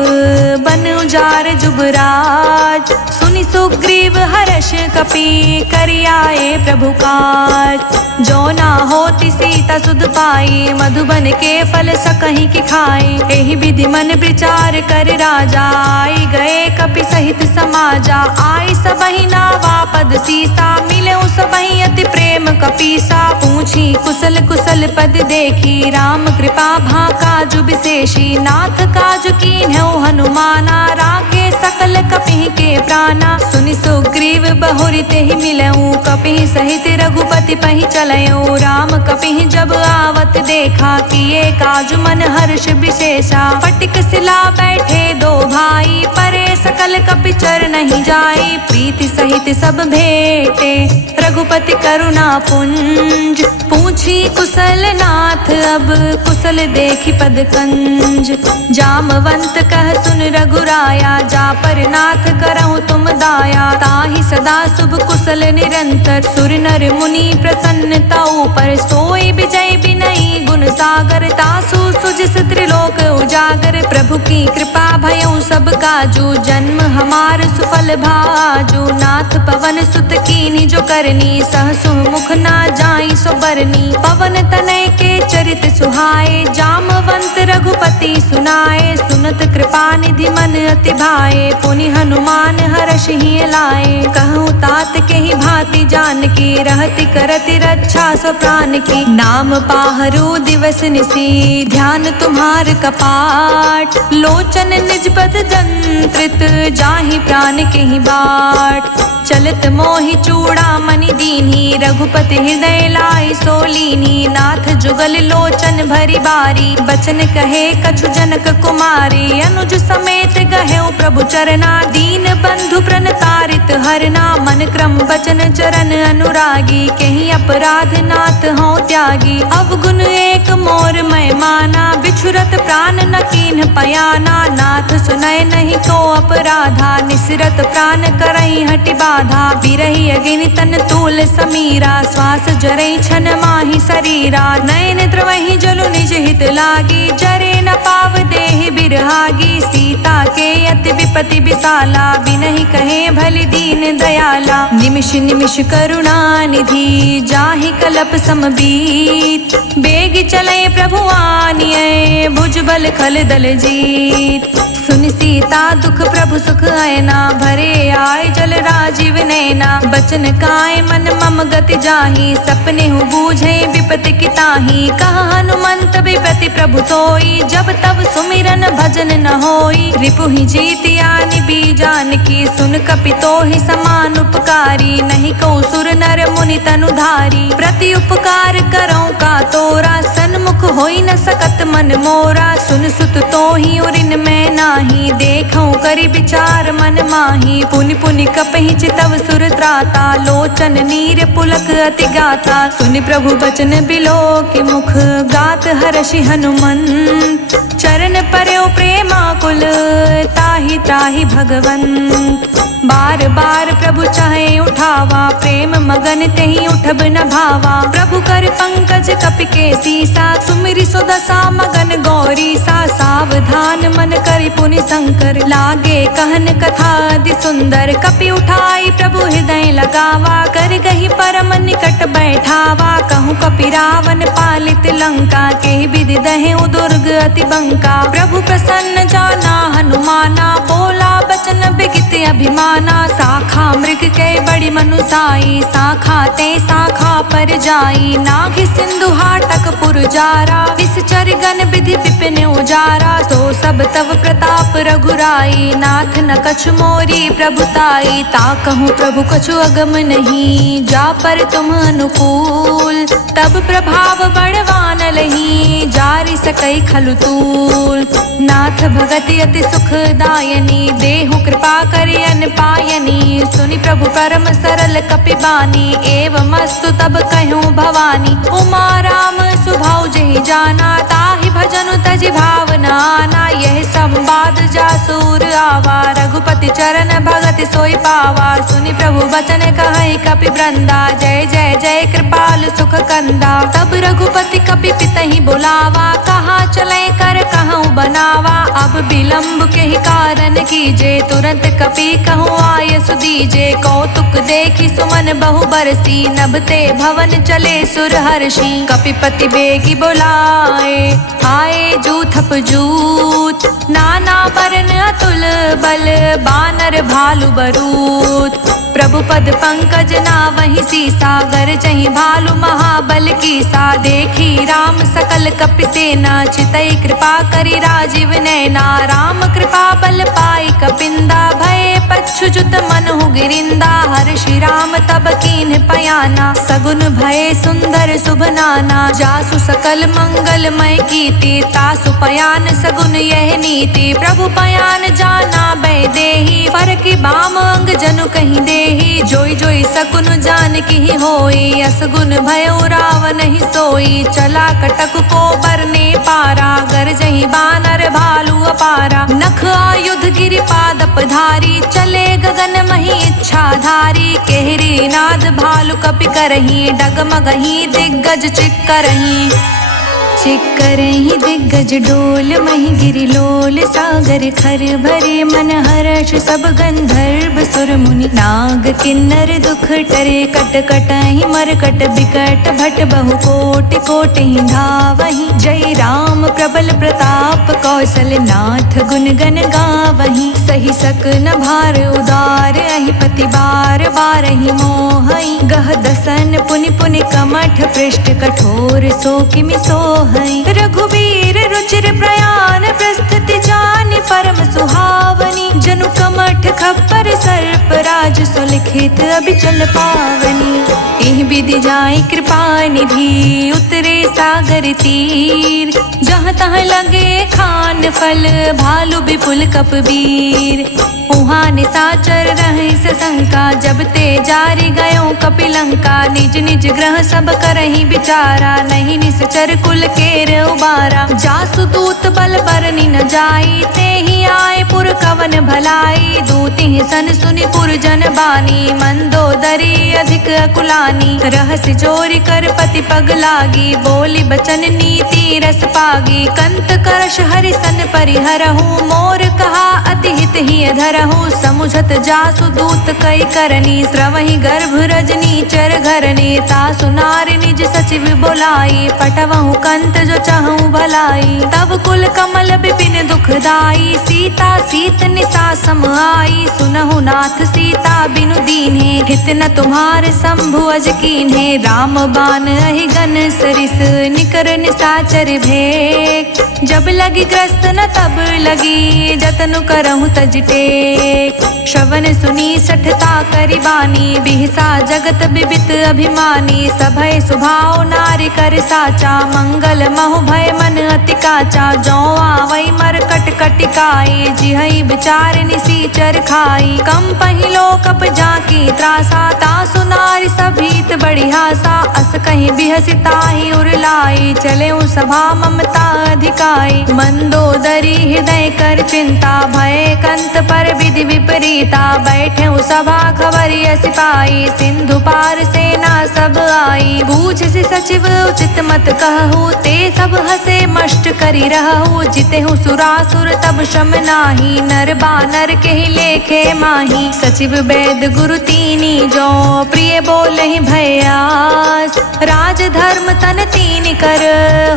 बन उजार जुबराज। सुनि सुग्रीव हर्ष कपि करि आए प्रभु काज। जो ना होती सीता सुध पाई मधुबन के फल सकहि की खाई। एहि विधि मन विचार कर राजा आई गए कपि सहित समाजा। आई सबहि नावा पद सीसा मिले सबहि अति प्रेम कपीसा। पूछी कुशल कुशल पद देखी राम कृपा भा काजु विशेषी। नाथ काजु कीन्हु हनुमाना राखे सकल कपिहि के प्राणा। सुनि सुग्रीव बहुरि तेहि मिलऊ कपिहि सहित रघुपति पहि चलऊ। राम कपिहि जब आवत देखा किए काजु मन हर्ष विशेषा। फटिक सिला बैठे दो भाई परे सकल कपि चर नहीं जाई। प्रीति सहित सब भेटे रघुपति करुणा पुंज। पूछी कुशल नाथ अब कुशल देखी पद कंज। जामवंत कह सुन रघुराया जा पर नाथ करहु तुम दाया। ताहि सदा शुभ कुशल निरंतर सुर नर मुनि प्रसन्नता ऊपर। सोई विजय बिनई गुण सागर तासु सुजिस त्रिलोक उजागर। प्रभु की कृपा भयउ सब काजू जन्म हमार सुफल भाजू। नाथ पवन सुत कीन्ही जो करनी सहसु मुख ना जाई सो बरनी। पवन तनय के चरित सुहाए जामवंत रघुपति सुनाए। सुनत कृपा निधि मन अति भाए पुनि हनुमान हर्ष ही लाए। कहूँ तात के ही भांति जान की रहति करति रक्षा सो प्राण की। नाम पाहरु दिवस निसी ध्यान तुम्हार कपाट। लोचन निज पद जंत्रित जाहि प्राण के ही बाट। चलत मोहि चूड़ा मणि दीन्ही रघुपति हृदय लाई सोलीनी। नाथ जुगल लोचन भरी बारी बचन कहे कछु जनक कुमारी। अनुज समेत गहेउ प्रभु चरना दीन बंधु प्रण तारित हरना। मन क्रम बचन चरण अनुरागी कहीं अपराध नाथ हो त्यागी। अवगुण एक मोर मैं माना बिछुरत प्राण न कीन्ह पयाना। नाथ सुनय नहीं को अपराधा निसरत प्राण करई हटि बाधा। बिरहि अगिनि तन तूल समीरा श्वास जरई छन माहि शरीरा। नयन द्रवहि जलु निज हित लागी जरे न पाव देहि बिरहागी। सीता के अति विपति विशाला बिनहि कहे भलि दीन दयाला। निमिष निमिष करुणा निधि जाहि कलप समबीत। बेग चले प्रभु आनिए भुज बल खल दल जीत। सुनि सीता दुख प्रभु सुख आयना भरे आय जल राजीव नैना। बचन काय मन मम गति जाहि सपने हूँ बूझे विपति की ताहि। कहा हनुमंत विपति प्रभु सोई जब तब सुमिरन भजन न होई। रिपुहि जीतिया निबी जानकी सुन कपि तोहि समान उपकारी। नहीं को सुर नर मुनि तनुधारी प्रति उपकार करऊँ का तोरा। सन्मुख होई न सकत मन मोरा सुन सुत तोहि उरिन में नाही। देखऊँ करि विचार मन माही पुनि पुनि कपहि चितव सुर त्राता। लोचन नीर पुलक अति गाता सुनि प्रभु बचन बिलो के मुख गात हर्षि हनुमंत। चरण पर्यो प्रेमाकुल ताहि ताहि भगवंत। बार बार प्रभु चाहे उठावा प्रेम मगन तेहि उठब न भावा। प्रभु कर पंकज कपि के सीसा सुमिरि सुदशा मगन गौरी सा। सावधान मन करि पुनि शंकर लागे कहन कथा अति सुंदर। कपि उठाई प्रभु हृदय लगावा कर गही परम निकट बैठावा। कहूँ कपि रावण पालित लंका के विधि दहेउ दुर्ग अति बंका। प्रभु प्रसन्न जाना हनुमाना बोला बचन बिगित अभिमाना। शाखा मृग के बड़ी मनुसाई, शाखा ते शाखा पर जाई। नाघि सिंधु हाटक पुरजारा, निश्चर गण विधि विपिन उजारा। तो सब तव प्रताप रघुराई, नाथ न कछु मोरी प्रभुताई। ताकहु प्रभु कछु अगम नहीं, जा पर तुम अनुकूल। तब प्रभाव बड़वान लही, जारि सकई खलु तूल। नाथ भगति अति सुखदायनी, देहु कृपा करि अन पायनी। सुनि प्रभु परम सरल कपि बानी, एवमस्तु तब कहूँ भवानी। उमा राम सुभाउ जेहि जाना, ताहि भजनु तजि भावना आना। यह संवाद जासूर आवा, रघुपति चरण भगति सोई पावा। सुनि प्रभु बचन कहै कपि वृंदा, जय जय जय कृपाल सुख कंदा। तब रघुपति कपि पितहि बुलावा, कहाँ चले कर कहूँ बनावा। अब विलम्ब के ही कारण कीजे, तुरंत कपि कहूँ आय सुदीजे। कौतुक देखी सुमन बहु बरसी, नभते भवन चले सुर हर्षि। कपिपति बेगी बुलाए, आए जूथप जूत। नाना बरन अतुल बल, बानर भालु बरूत। प्रभु पद पंकज नावहि सीसा, गरजहि भालु महाबल कीसा। देखी राम सकल कपि सेना, चितई कृपा करि राजीव नैना। राम कृपा बल पाई कपिंदा, भय पच्छुजुत मनहु गिरिंदा। हर्षि राम तब कीन्ह पयाना, सगुन भय सुंदर शुभ नाना। जासु सकल मंगलमय कीर्ति, तासु पयान सगुन यह नीति। प्रभु पयान जाना बै देहि, फरकि बाम अंग जनु कहीं देहि। जोई जोई सकुन जान की होई, असगुन भयो रावण ही सोई। चला कटक को बरने पारा, गरजहि बानर भालु अपारा। नख आयुध गिरि पादप धारी, चले गगन मही इच्छाधारी। केहरी नाद भालु कपि करही, डगमगही दिग्गज चिक्करही। चिक्करहि दिग्गज डोल, मही गिरि लोल। सागर खर भरे मन हर्ष, सब गंधर्व सुर मुनि। नाग किन्नर दुख टरे, कट कटहि मरकट बिकट। भट बहु कोटि कोटि धावहि, जय राम प्रबल प्रताप। कौशल नाथ गुण गण गावहि, सही सकन भार उदार। अहिपति बार बारहि मोहहि, गह दसन पुनि पुनि कमठ। पृष्ठ कठोर सो किमि सोहहि, रघुबीर रुचिर प्रयाण। प्रस्तुति जानि परम सुहावनी, जनु कमठ खप्पर सर्प राज। सुलिखित अबिचल पावनी, एहि विधि जाय कृपा निधि। उतरे सागर तीर, जहाँ तहाँ लगे खान फल। भालु विपुल कपबीर, उहाँ निशाचर रहे सशंका। जब ते जारि गयो कपिलंका, निज निज ग्रह सब करहि विचारा। नहीं निश्चर कुल केर उबारा, जासु दूत बल बरनि न जाई। ते ही आए पुर कवन भलाई, दूति सन सुनि पुर जन बानी। मंदोदरी अधिक अकुलानी, रहस्य चोरी कर पति पग लागी। बोली बचन नीति रस पागी, कंत करश हरिसन परिहरहु। मोर कहा अति हित ही धरहु, समुझत जासु दूत कई करनी। श्रवहि गर्भ रजनी चर घरनी, तासु नारि निज सचिव बोलाई। पटवहु कंत जो चाहूं भलाई, तब कुल कमल विपिन दुखदाई। सीता सीत निसा सम आई, सुनहु नाथ सीता बिनु दीन्हे। हित न तुम्हार शंभु अज कीन्हे, राम बान अहि गन सरिस। निकर निसाचर भेक, जब लगी ग्रस्त न तब लगी। जतनु करहु तज टेक, श्रवण सुनी सठता करि बानी। बिहसा जगत बिबित अभिमानी, सभय सुभाव नारि कर साचा। मंगल महु भय मन अति काचा, जौ आवै मरकट कटिकाई। जिहै विचार निसीचर खाई, कम पहिलो कप जाकी त्रासा। तासु नारि सभीत बड़ी हासा, अस कहीं बिहसि ताहि उरलाई। चले सभा ममता अधिकाई, मंदोदरी हृदय कर चिंता। भय कंत पर विधि विपरीता, बैठे सभा खबरिय सिपाही। सिंधु पार सेना सब आई, बूझसि सचिव उचित मत कहु। ते सब हसे मष्ट करि रहु, जितेहु सुरासुर तब शम नाही। नर बानर के ही लेखे माही, सचिव वैद गुरु तीनी जो। प्रिय बोलहि भयास, राज धर्म तन तीन कर।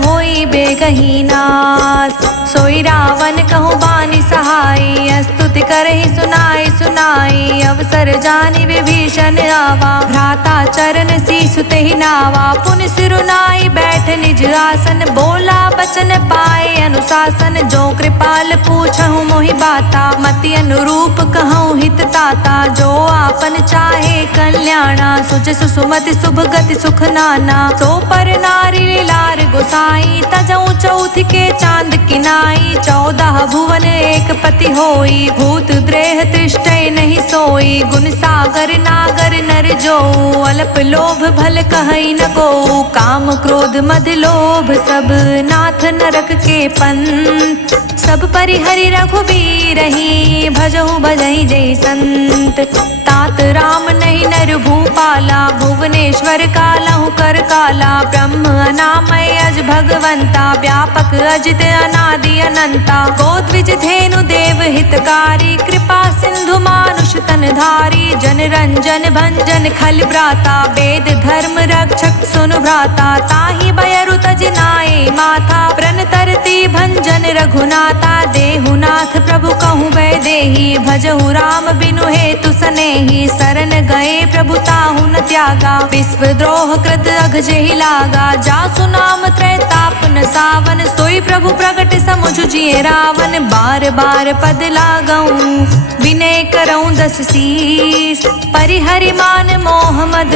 होई बेगही नास, सोई रावण कहूँ बानी सहाय। स्तुति करहि सुनाई सुनाई, सुनाई, अवसर जानि विभीषण आवा। भ्राता चरण सीसु तेहि नावा, पुनि सिरुनाई बैठ निज आसन। बोला बचन पाए अनुशासन, जो कृपाल पूछहु मोहि बाता। मति अनुरूप कहूँ हित ताता, जो आपन चाहे कल्याणा। सुच सुमति शुभ गति सुख नाना, सो पर नारी लार गोसाई। तजऊ चौथ के चांद किनाई, 14 भुवन एक पति होई। भूत प्रेत तिष्ठै नहीं सोई, गुण सागर नागर नर जो। अल्प लोभ भल कहै न को, काम क्रोध मद लोभ सब। नाथ नरक के पंथ, सब परिहरि रघुबीरहि। भजहु भजहि जय संत, तात राम नहीं नर भूपाला। भुवनेश्वर कालहु कर काला, ब्रह्म अनामय अज भगवंता। व्यापक अजित अनादि अनंता, गोद्विज धेनु देव हितकारी। कृपा सिंधु मानुष तन धारी, जन रंजन भंजन खल भ्राता। वेद धर्म रक्षक सुनु भ्राता, ताहि बयरु तज नाए माथा। प्रण तरती भंजन रघुनाथा, देहुनाथ प्रभु कहूँ वैदेही। भजहु राम बिनु हेतु सनेही, शरण गए प्रभु ताहु न त्यागा। विश्व द्रोह कृत अघ जेहि लागा, जासु नाम त्रैताप न सावन। सोई प्रभु प्रगट समुझ जिए रावण, बार बार पद लागऊं विनय करऊं 10 शीस। परिहरि मान मोह मद,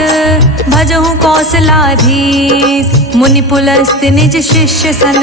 भजहु कौशलाधीश। मुनि पुलस्त निज शिष्य सन,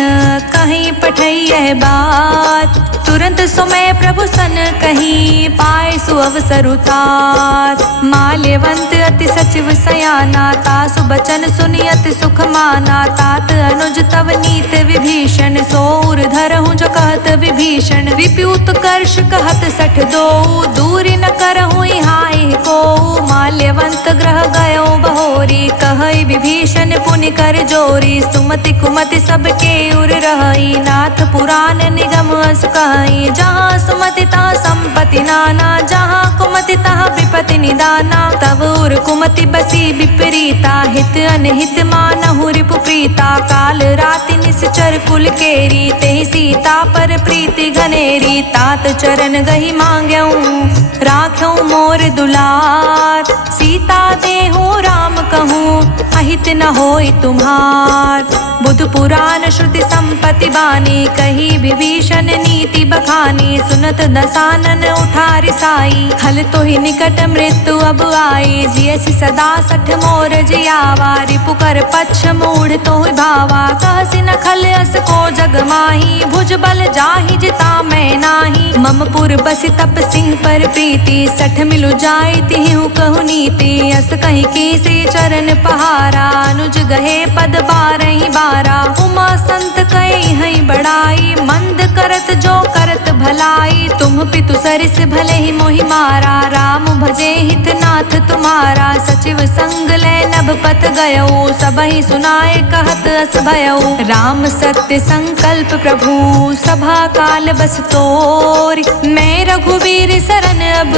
कहीं पठै यह बात। तुरंत सुमय प्रभु सन कहीं, पाए सु अवसर उतार। माल्यवंत अति सचिव सयाना, तासु बचन सुनि अति सुख माना। तात अनुज तव नीत विभीषण, सोर धरहु जो कहत विभीषण। विप्यूत कर्ष कहत 62, दूरी न करहु हाय को। माल्यवंत ग्रह गयो बहोरी, कहै विभीषण पुनि कर जोरी। सुमति कुमति सबके उर रहई, नाथ पुराण निगम अस कहई। जहाँ सुमति तहाँ संपत्ति नाना, जहाँ कुमति तहाँ विपत्ति निदाना। तब उर कुमति बसी विपरीता, हित अनहित मानहु रिपु प्रीता। काल राति निश्चर कुल केरी, तेहि सीता पर प्रीति घनेरी। तात चरण गहि मांग्यऊं, राख्यऊं मोर दुलार। सीता देहु राम कहूँ, अहित न होई तुम्हार। बुध पुराण श्रुति संपत्ति बानी, कही विभीषण नीति बखानी। सुनत दसानन उठारि साई, खल तोहि निकट मृत्यु अब आई। जियसि सदा 60 मोर जियावा, रिपु कर पक्ष मूढ़ तोहि भावा। कहसि न खल अस को जग माही, भुज बल जाहि जिता मैं नाही। मम पुर बसि तप सिंह पर प्रीति, 60 मिलु जाई तिहु कहु नीति। अस कहि कीसी चरण पहारा, अनुज गहे पद 12 बारा। उमा संत कई हई बड़ाई, मंद करत जो करत भलाई। तुम पितु सरिस भले ही मोहि मारा, राम भजे हित नाथ तुम्हारा। सचिव संग ले नभ पत गयो, सबहि सुनाए कहत अस भयो। राम सत्य संकल्प प्रभु, सभा काल बस तोर। मैं रघुवीर शरण अब,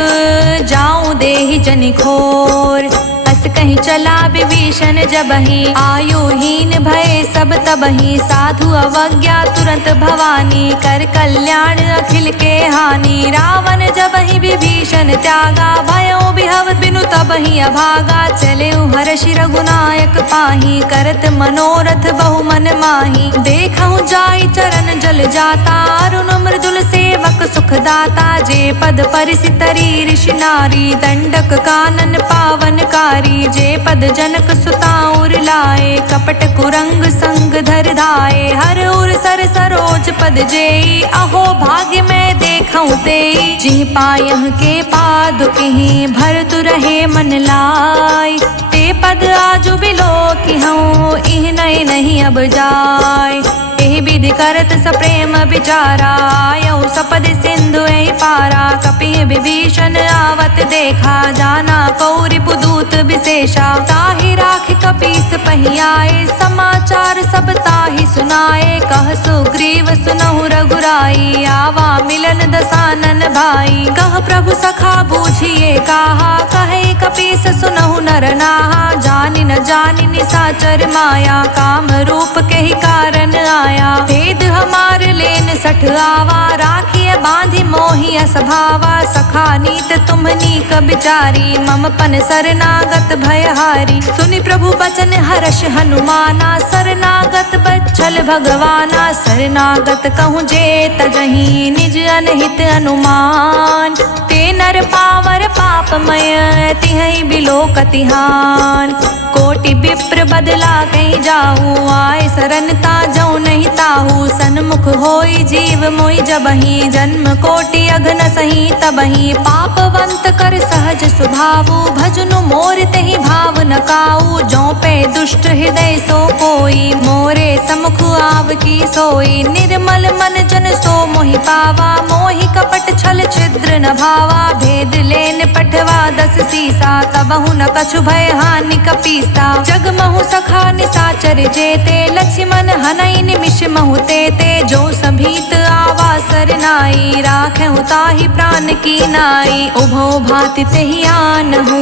जाऊं देहि जनि घोर। अस कहीं चला विभीषण जबहि, आयुहीन भय सब तबहि। साधु अवज्ञा तुरंत भवानी, कर कल्याण अखिल के हानि। रावण जबहि विभीषण त्यागा, भयो बिहव बिनु तबहि अभागा। चले हर्षि रघुनायक पाहि, करत मनोरथ बहु मन माहि। देखहु जाई चरण जल जाता, अरुण मृदुल सेवक सुख दाता। जे पद परिसि तरी ऋषि नारी, दंडक कानन पावन कारी। जे पद जनक सुता उर लाए, कपट कुरंग संग धर धाए। हर उर सर सरोज पद जेई, अहो भाग्य मैं देखऊं तेई। जिह पायह के पादुकहि, भरतु रहे मन लाई। ते पद आजु बिलो किहूँ, इह नय नहीं अब जाय। एहि विधि करत सप्रेम विचारा, आयऊ सपद सिंधु एहि पारा। कपि विभीषण आवत देखा, जाना कौरिपु दूत विशेषा। ताहि राखि कपीस पहियाए, समाचार सब ताहि सुनाए। कह सुग्रीव सुनहु रघुराई, आवा मिलन दसानन भाई। कह प्रभु सखा बूझिए काहा, कहे कपीस सुनहु नर नाहा। जानि न जानि निसाचर माया, काम रूप के ही कारण आया। आया। भेद हमार लेन सठ आवा, राखिए बांधि मोहि असभावा। सखा नीत तुम्हनी क बिचारी, मम पन शरणागत भयहारी। सुनि प्रभु बचन हर्ष हनुमाना, शरणागत बच्छल भगवाना। शरणागत कहूँ जे तजहि, निज अनहित अनुमान। ते नर पावर पापमय, तिहै बिलोकतिहान। कोटि विप्र बदला कहीं जाऊँ, आए सरनता जऊ नहीं ताहू। सन्मुख होई जीव मोहि जबहि, जन्म कोटि अघन सही तबहि। पापवंत कर सहज स्वभावु, भजनु मोर तहि भाव न काऊ। जौ पे दुष्ट हृदय सो कोई, मोरे समुख आव की सोई। निर्मल मन जन सो मोहि पावा, मोहि कपट छल छिद्र न भावा। भेद लेन पठवा दस सीसा, तबहु न कछु भय हानि कपीसा। जग महु सखा निसाचर जेते, लक्ष्मण हनई निमिष महु तेते। जो सभीत आवा सरनाई, राखेहु ताहि प्राण की नाई। उभौ भांति तेहि आनहु,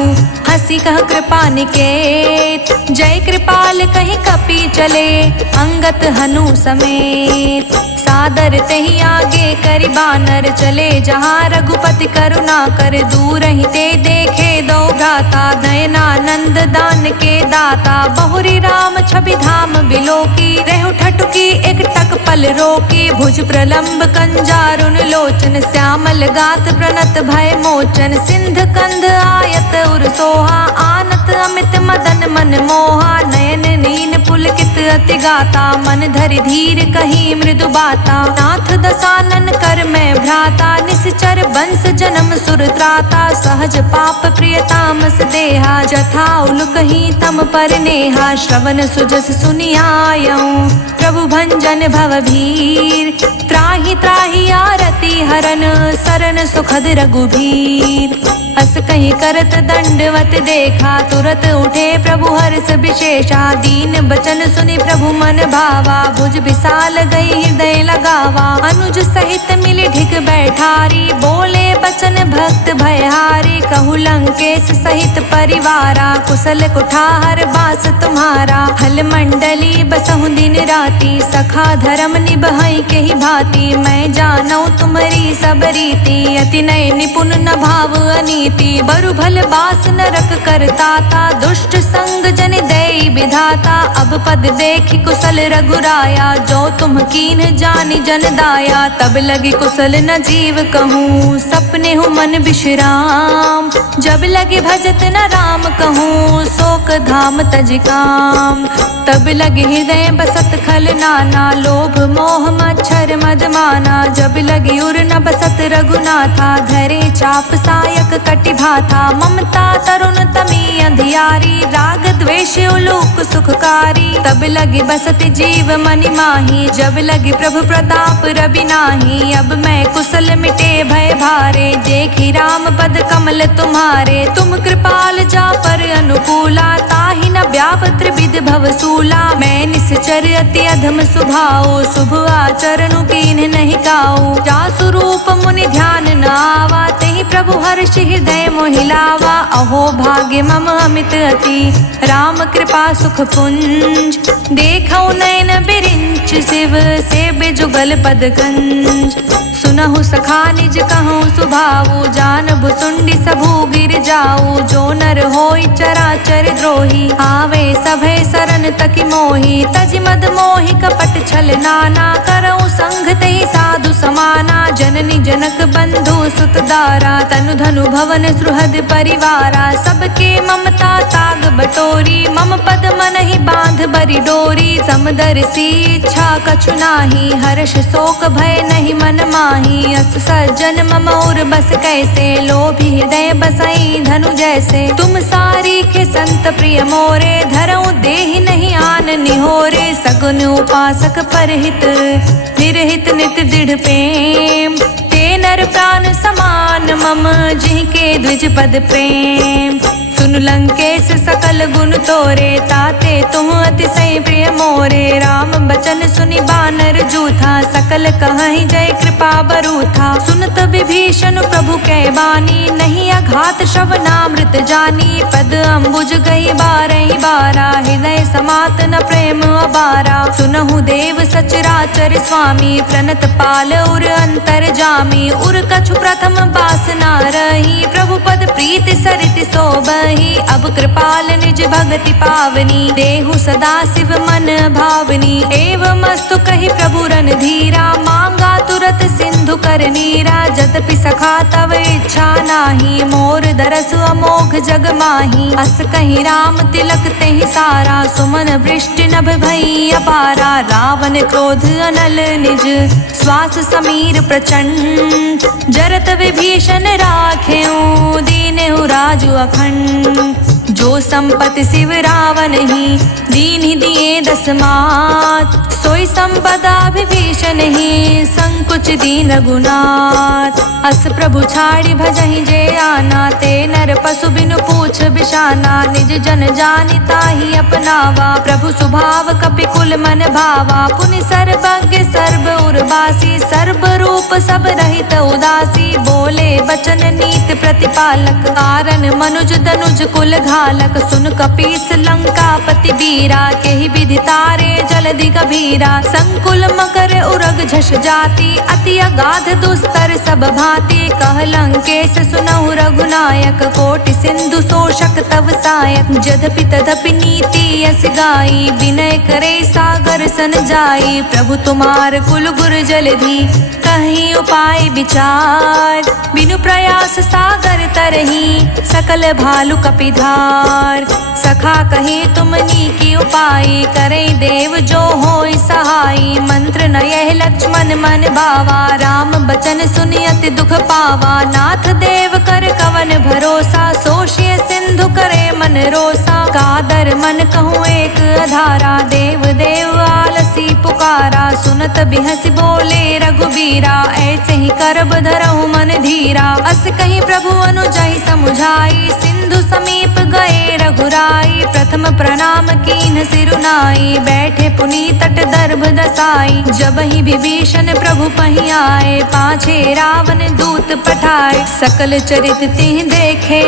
हंसी कह कृपा निकेत। जय कृपाल कहि कपि चले, अंगत हनु समेत। सादर तेहि आगे करि बानर चले, जहाँ रघुपति करुणा कर। दूर ही ते देखे दो भ्राता, नयनानंद दान के दाता। बहुरी राम छवि धाम बिलोकी, रेहु ठठुकी एक टक पल रोकी। भुज प्रलंब कंजारुन लोचन, श्यामल गात प्रणत भय मोचन। सिंध कंध आयत उर सोहा, आनत अमित मदन मन मोहा। नयन नीन पुलकित अति गाता, मन धरि धीर कही मृदु बाता। नाथ दसानन कर मैं भ्राता, निश्चर वंश जन्म सुर त्राता। सहज पाप प्रिय तामस देहा, जथा उलुकहि तम पर नेहा। श्रवण सुजस सुनि आयऊँ, प्रभु भंजन भव भीर। त्राहि त्राहि आरती हरन, सरन सुखद रघुबीर। अस कहीं करत दंडवत देखा, तुरत उठे प्रभु हर्ष विशेषा। दीन बचन सुनि प्रभु मन भावा, भुज विशाल गई हृदय लगावा। अनुज सहित मिली ढिग बैठारी, बोले बचन भक्त भयहारी। कहु लंकेश सहित परिवारा, कुशल कुठार बास तुम्हारा। हल मंडली बसहु दिन राती, सखा धर्म निभई केहि भांति। मैं जानौ तुम्हारी सब रीति, अति नय निपुण न भाव अनीति। बरु भल बास नरक करताता, दुष्ट संग जन देई विधाता। अब पद देखि कुशल रघुराया, जो तुम कीन जानि जन दाया। तब लगी कुशल न जीव कहूँ, सपने हूँ मन विश्राम। जब लगे भजत न राम कहूँ, शोक धाम तज काम। तब लगे हृदय बसत खल नाना, लोभ मोह मच्छर मद माना। जब लगी उर न बसत रघुनाथा, धरे चाप सायक कटि भाथा। ममता तरुण तमी अंधियारी, राग द्वेष उलूक सुखकारी। तब लगी बसत जीव मनि माही, जब लगी प्रभु प्रताप रवि नाही। अब मैं कुशल मिटे भय भारे, देखी राम पद कमल तुम्हारे। तुम कृपाल जा पर अनुकूला, ताहि न व्याप त्रिविध भव सूला। मैं निश्चर अति अधम स्वभाव, शुभ आचरणु कीन्ह नहीं काऊ। जासु रूप मुनि ध्यान न आवा, तेहि प्रभु हर्ष हृदय मोहिलावा। अहो भाग्य मम अमित अति, राम कृपा सुख पुंज। देखौ नयन बिरिंच शिव, सेव्य जुगल पद गंज। सुनहु सखा निज कहूँ सुभाऊ, जान भुसुंडी सबू गिर जाऊ। जो नर होई चराचर द्रोही, आवे सभे सरन तकि मोही। तजि मद मोहि कपट छल नाना, करऊँ संग तेहि साधु समाना। जननी जनक बंधु सुत दारा, तनु धनु भवन सुहृद परिवारा। सबके ममता ताग बटोरी, मम पद मन ही बांध बरी डोरी। समदर्शी इच्छा कछु नाही, हर्ष शोक भय नहीं मन माही। अस सज्जन मम और बस कैसे, लोभी हृदय बसई धनु जैसे। तुम सारी के संत प्रिय मोरे, धरऊँ देहि नहीं आन निहोरे। सगुन उपासक परहित, निरहित नित दृढ़ प्रेम। ते नर प्राण समान मम, जिनके द्विज पद प्रेम। सुन लंकेश सकल गुण तोरे, ताते तुम अतिशय प्रिय मोरे। राम बचन सुनि बानर जूथा, सकल कहहि जय कृपा बरूथा। सुनत विभीषण प्रभु कै बानी, नहीं घात श्रवणामृत जानी, पद अम्बुज गई बारहि बारा, हृदय समात न प्रेम अबारा। सुनहु देव सचराचर स्वामी, प्रणत पाल उर अंतर जामी। उर कछु प्रथम बासना रही, प्रभु पद प्रीति सरित सोबही। अब कृपाल निज भगति पावनी, देहु सदा शिव मन भावनी। एवं अस्तु कहि प्रभु रन धीरा, मांगा तुरत सिंधु कर नीरा। जदपि सखा तव इच्छा नाही, मोर दरस अमोघ जग माही। अस कहीं राम तिलक तेहि सारा, सुमन वृष्टि नभ भई अपारा। रावण क्रोध अनल निज, श्वास समीर प्रचंड। जरत विभीषण राखेऊ, दीनेहु राजु अखंड। जो संपत्ति शिव रावण ही, दीन ही दिए दस मात। सोई संपदा विभीषण ही, संकुच दीन रघुनाथ। अस प्रभु छाड़ी भजहि जे आना, ते नर पशु बिनु पूछ बिशाना। निज जन जानिता ही अपनावा, प्रभु स्वभाव कपि कुल मन भावा। पुनि सर्वज्ञ सर्व उर्वासी, सर्व रूप सब रहित उदासी। बोले बचन नीत प्रतिपालक, कारण मनुज तनुज कुल घालक। सुन कपीस लंकापति वीरा, केहि विधि तारे जलधि गभीरा। संकुल मकर उरग झष जाति, अति अगाध दुस्तर सब भांति। कह लंकेश सुनहु रघुनायक, कोटि सिंधु शोषक तव सायक। जदपि तदपि नीति यस गाई, विनय करे सागर सन जाई। प्रभु तुम्हार कुल गुर जलधि, कहीं उपाय विचार। बिनु प्रयास सागर तरही, सकल भालु कपिधार। सखा कहीं तुमनी की उपाय, करे देव जो होय सहाई। मंत्र न यह लक्ष्मण मन भावा, राम बचन सुनि अति दुख पावा। नाथ देव कर कवन भरोसा, सोषिय सिंधु करे मन रोसा। कादर मन कहूँ एक अधारा, देव देव आलसी पुकारा। सुनत बिहसि बोले रघुबीरा, ऐसे ही करब धरहु मन धीरा। अस कहीं प्रभु अनुजहि समुझाई, सिंधु समीप गए रघुराई। प्रथम प्रणाम कीन सिरुनाई, बैठे पुनि तट दर्भ दसाई। जब ही विभीषण प्रभु पहि आए, पाछे रावण दूत पठाए। सकल चरित तिह देखे,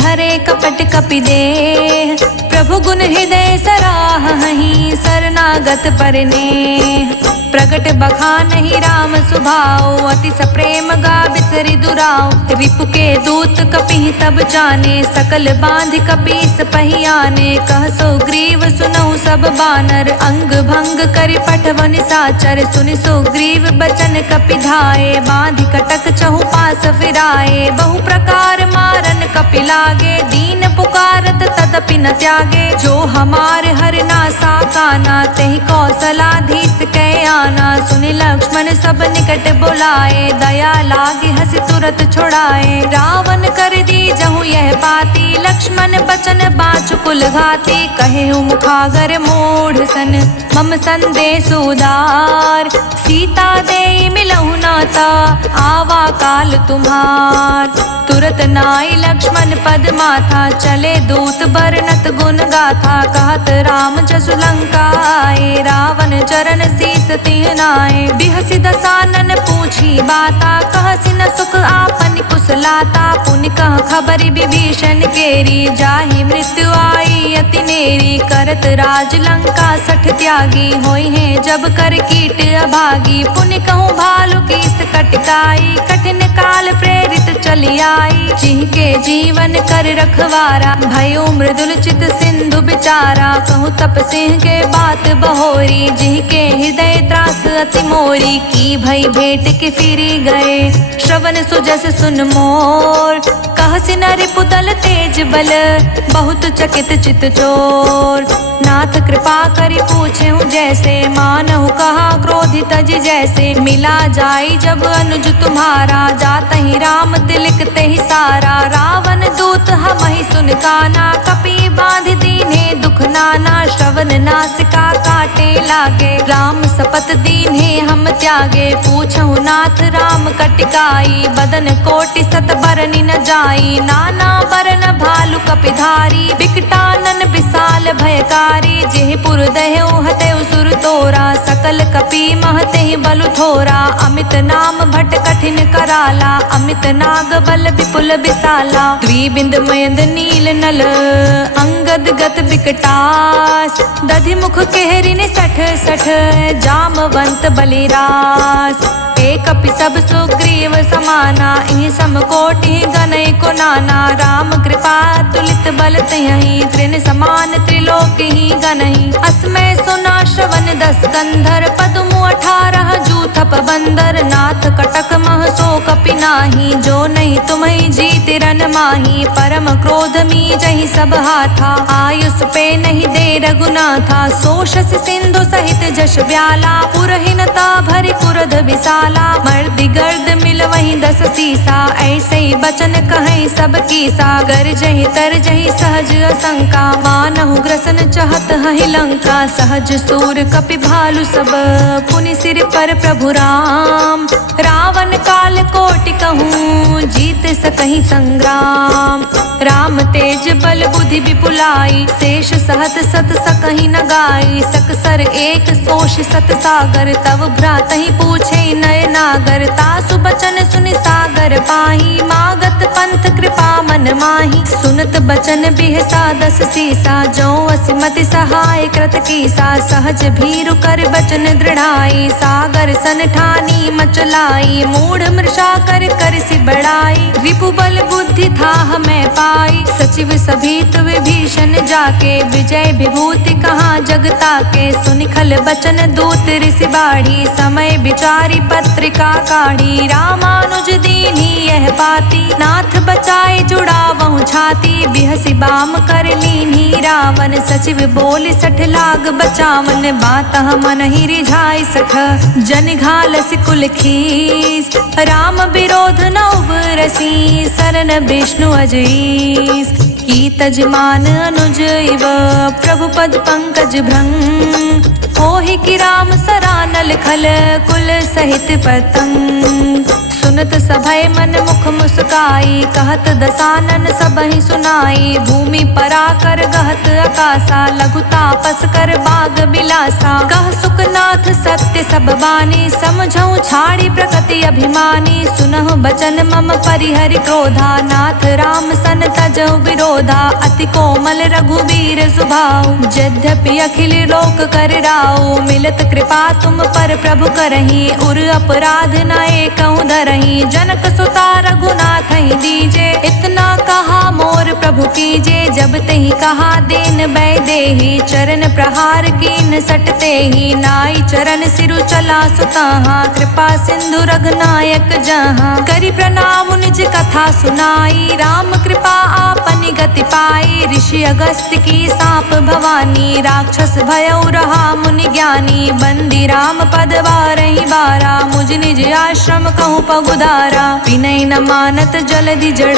धरे कपट कपि देह। प्रभु गुण हृदय सराहहि, शरणागत परनेह। प्रगट बखानहि राम सुभाऊ, अति सप्रेम गा बिसरि दुराऊ। रिपु के दूत कपिहि तब जाने, सकल बांध कपीस पहि आने। कह सुग्रीव सुनहु सब बानर, अंग भंग करि पठवन साचर। सुनि सुग्रीव बचन कपि धाये, बांधि कटक चहु पास फिराए। बहु प्रकार मारन कपि लागे, दीन पुकारत तदपि न त्यागे। जो हमार हर नासा काना, तेहि कौशलाधीश कै आना। सुनि लक्ष्मण सब निकट बुलाए, दया लागे हंस तुरत छुड़ाए। रावण कर दी जहु यह बाती, लक्ष्मण बचन बाँचु कुल घाती। कहे मुखागर मूढ़ सन, मम संदेश उदार। सीता दे मिलहु नाता, आवा काल तुम्हार। तुरत नाई लक्ष्मण पद माथा, चले दूत बरनत गुण गाथा। कहत राम जसु लंका आए, रावण चरण शीस तिह नाए। बिहसि दसानन पूछी बाता, कहसि न सुख आपन कुशलाता। पुनि कह खबरि विभीषण केरी, जाहि मृत्यु आई अति नेरी। करत राज लंका सठ त्यागी, होई है जब कर कीट अभागी। पुनि कहूँ भालु कीस कटकाई, कठिन काल प्रेरित चली आई। जिनके जीवन कर रखवारा, भयो मृदुल चित सिंधु बिचारा। कहूँ तप सिंह के बात बहोरी, जिनके हृदय त्रास अति मोरी। की भई भेंट के फिरी गए, श्रवण सुजस सुन मोर। कहसि नरि पुतल तेज बल, बहुत चकित चित चोर। नाथ कृपा करि पूछेहु जैसे, मानहु कहा क्रोधित तज जैसे। मिला जाई जब अनुज तुम्हारा, जातहि राम तिलक तेहि सारा। रावण दूत हमहि सुन काना, कपि बांध दीन्हे दुख मुख नाना श्रवण नासिका काटे लागे। राम सपत दीन्हे हम त्यागे पूछहु नाथ राम कटिकाई। बदन कोटि सत बरनि न जाई नाना बरन भालु कपिधारी। बिकटानन विशाल भयकारी जेहि पुर दह्यु हतयु सुर तोरा। सकल कपि महतेहि बलु थोरा अमित नाम भट कठिन कराला। अमित नाग बल विपुल विशाला द्विबिंद मयंद नील नल अंगद गत बिकटास। दधि मुख केहरिनि सठ सठ जामवंत बलिरास। एक कपि सब सुग्रीव समाना इहि समकोटि गणै को नाना। राम कृपा तुलित बल तहि त्रिन समान त्रिलोकी गणहि। अस्मै सुना श्रवण 10 कंधर पद्मु 18 जूथप बंदर। नाथ कटक मह सो कपि नाही जो नहीं तुम्हि जीति रन माही। परम क्रोध मी जहि सब हाथा आयुष पे नहीं दे रघुनाथा। सो शशि सिंधु सहित जश ब्याला पुरहीनता भरि कुरध विशाला। मर्दि गर्द मिल वहीं 10 सीसा ऐसे ही बचन कहें सब कीसा। गर जहि तर जहि सहज असंका मानहु ग्रसन चहत हहि लंका। सहज सूर कपि भालु सब पुनि सिर पर प्रभु राम। रावण काल कोटि कहूँ जीत सकहि संग्राम। राम तेज बल बुद्धि विपुलाई शेष सहत सत सकहि न गाई। सकसर एक सोष सत सागर तव भ्रातहि पूछे नय नागर। तासु बचन सुनि सागर पाही मागत पंथ कृपा मन माही। सुनत बचन बिहसा 10 सीसा जो असिमति सहाय कृत कीसा। सहज भीरु कर बचन दृढ़ाई सागर सन ठानी मचलाई। मूढ़ मृषा कर सि बढ़ाई रिपु बल बुद्धि था हमें पाई। सचिव सभीत विभीषण जाके विजय विभूति कहाँ जगता के। सुनि खल बचन दूत ऋषि बाढ़ी समय विचारी पत्रिका काढ़ी। रामानुज दीन्ही यह बाती नाथ बचाए जुड़ावहु छाती। बिहसि बाम कर लीन्ही रावण सचिव बोल 60 लाग बचावन। बातः मन ही रिझाई सख जन घालसि कुल खीस। राम विरोध न उबरसी शरण विष्णु अजईस। की तजमान अनुज इव प्रभु पद पंकज भृंग। होहि कि राम सरानल खल कुल सहित पतंग। सुनत सभय मन मुख मुस्काई कहत दसानन सबहि सुनाई। भूमि पराकर गहत आकाशा लघु तापस कर बाग बिलासा। कह सुखनाथ सत्य सब बानी समझऊ छाड़ी प्रकृति अभिमानी। सुनहु बचन मम परिहरि क्रोधा नाथ राम सन तजहु विरोधा। अति कोमल रघुवीर सुभाऊ यद्यपि अखिल लोक कर राऊ। मिलत कृपा तुम पर प्रभु करही उर अपराध न एकहु धरही। जनक सुता रघुनाथ ही दीजे इतना कहा मोर प्रभु कीजे। जब तही कहा देन बै देही चरण प्रहार कीन सटते ही। नाई चरण सिरु चला सुताहा कृपा सिंधु रघुनायक जहाँ। करि प्रणाम निज कथा सुनाई राम कृपा आपनि गति पाई। ऋषि अगस्त्य की सांप भवानी राक्षस भयउ रहा मुनि ज्ञानी। बंदी राम पद बारहि बारा मुझ निज आश्रम कहूँ पगुधारा। विनय न मानत जलधि जड़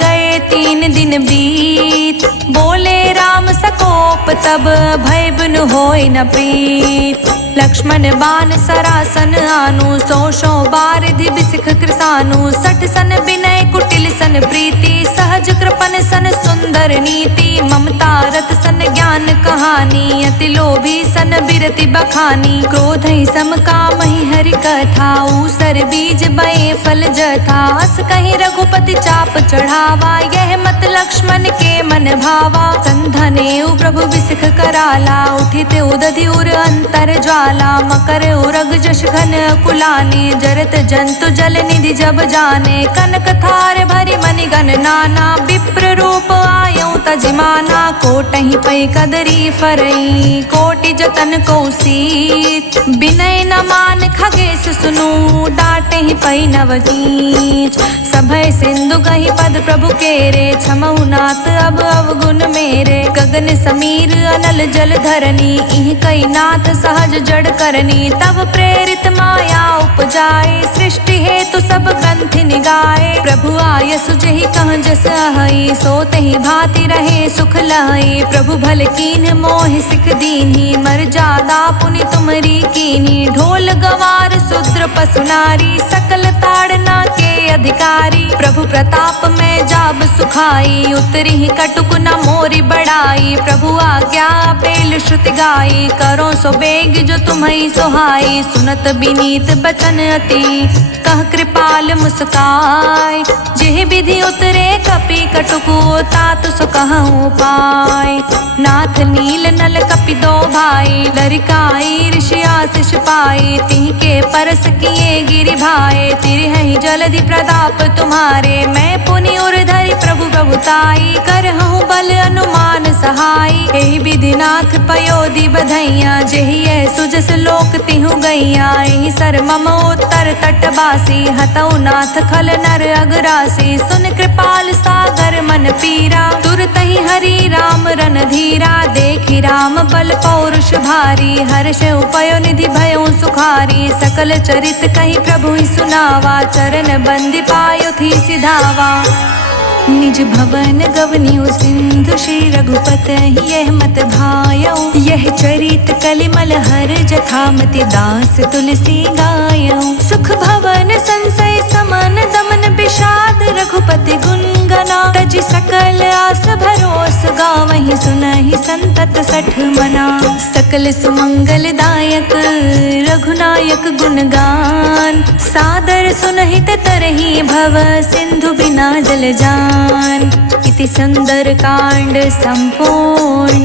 गए 3 दिन बीत। बोले राम सकोप तब भय बिनु होय न प्रीत। लक्ष्मण बाण सरासन आनु सौ बारिधि बिसिख कृसानु। 60 सन विनय कुटिल सन प्रीति सहज कृपन सन सुंदर नीति। ममता रत सन ज्ञान कहानी अति लोभी सन बिरति बखानी। क्रोध ही सम काम ही हरि कथा ऊसर बीज बए फल जथा। अस कहीं रघुपति चाप चढ़ावा यह मत लक्ष्मण के मन भावा। संधने प्रभु बिसिख कराला उठित उदधि उर अंतर ज्वाला। मकर उरग जश घन कुलाने जरत जंतु जल निधि जब जाने। कनक थार भरि मनि गण नाना विप्र रूप आयऊ तजिमाना। कोटहि पै कदरी फरई कोटि जतन कौसीत। विनय न मान खगेश सुनु डांटहि पै नवनीच। सभय सिंधु गहि पद प्रभु केरे क्षमहु नाथ अब अवगुण मेरे। गगन समीर अनल जल धरनी इहि कई नाथ सहज जड़ करनी। तब प्रेरित माया उपजाए सृष्टि हेतु सब ग्रंथि निगाए। प्रभु आय सुजहि कह जस अहै सो तहि भांति रहे सुख लाई। प्रभु भल कीन मोहि सिख दीन्ही, मर्यादा पुनि तुमरी कीन्ही। ढोल गवार शूद्र पशु नारी, सकल ताड़ना के अधिकारी। प्रभु प्रताप में जाब सुखाई, उतरी कटुक न मोरी बढ़ाई। प्रभु आज्ञा पेल श्रुति गाई, करो सो बेग जो तुम्हें सोहाई। सुनत बिनीत बचन अति, कह कृपाल मुस्काय। जेह विधि उतरे कपि कटुकु, तात सो कहूँ पाय। नाथ नील नल कपि दो भाई, लरिकाई ऋषि आशीष पाई। तिह के परस किए गिरि भाई, तिरहि जलधि प्रताप तुम्हारे। मैं पुनि उर धरि प्रभु प्रभुताई, करहूँ बल अनुमान सहाई। एहि विधि नाथ पयोधि बधैया, जेहि सुजस लोक तिहु गैया। एहि सर मम उत्तर तटवासी, हतौ नाथ खल नर अगरासी। सुन कृपाल सागर मन पीरा, तुरतहि हरि राम रन धीरा। देखि राम बल पौरुष भारी, हर्ष उपयो निधि भयो सुखारी। सकल चरित कहि प्रभु ही सुनावा, चरण बंदी पायो थी सिधावा। निज भवन गवनियो सिंधु, श्री रघुपति यह मत भायो। यह चरित कलिमल हर जथामति, दास तुलसी गायो। सुख भवन संसय समन, दमन विषाद रघुपति गुण गना। तज सकल आस भरोस, गावहि सुनहि संतत सठ मना। सकल सुमंगल दायक रघुनायक गुणगान, सादर सुनहित तरहि भव सिंधु बिना जल जान। इति सुंदर कांड संपूर्ण।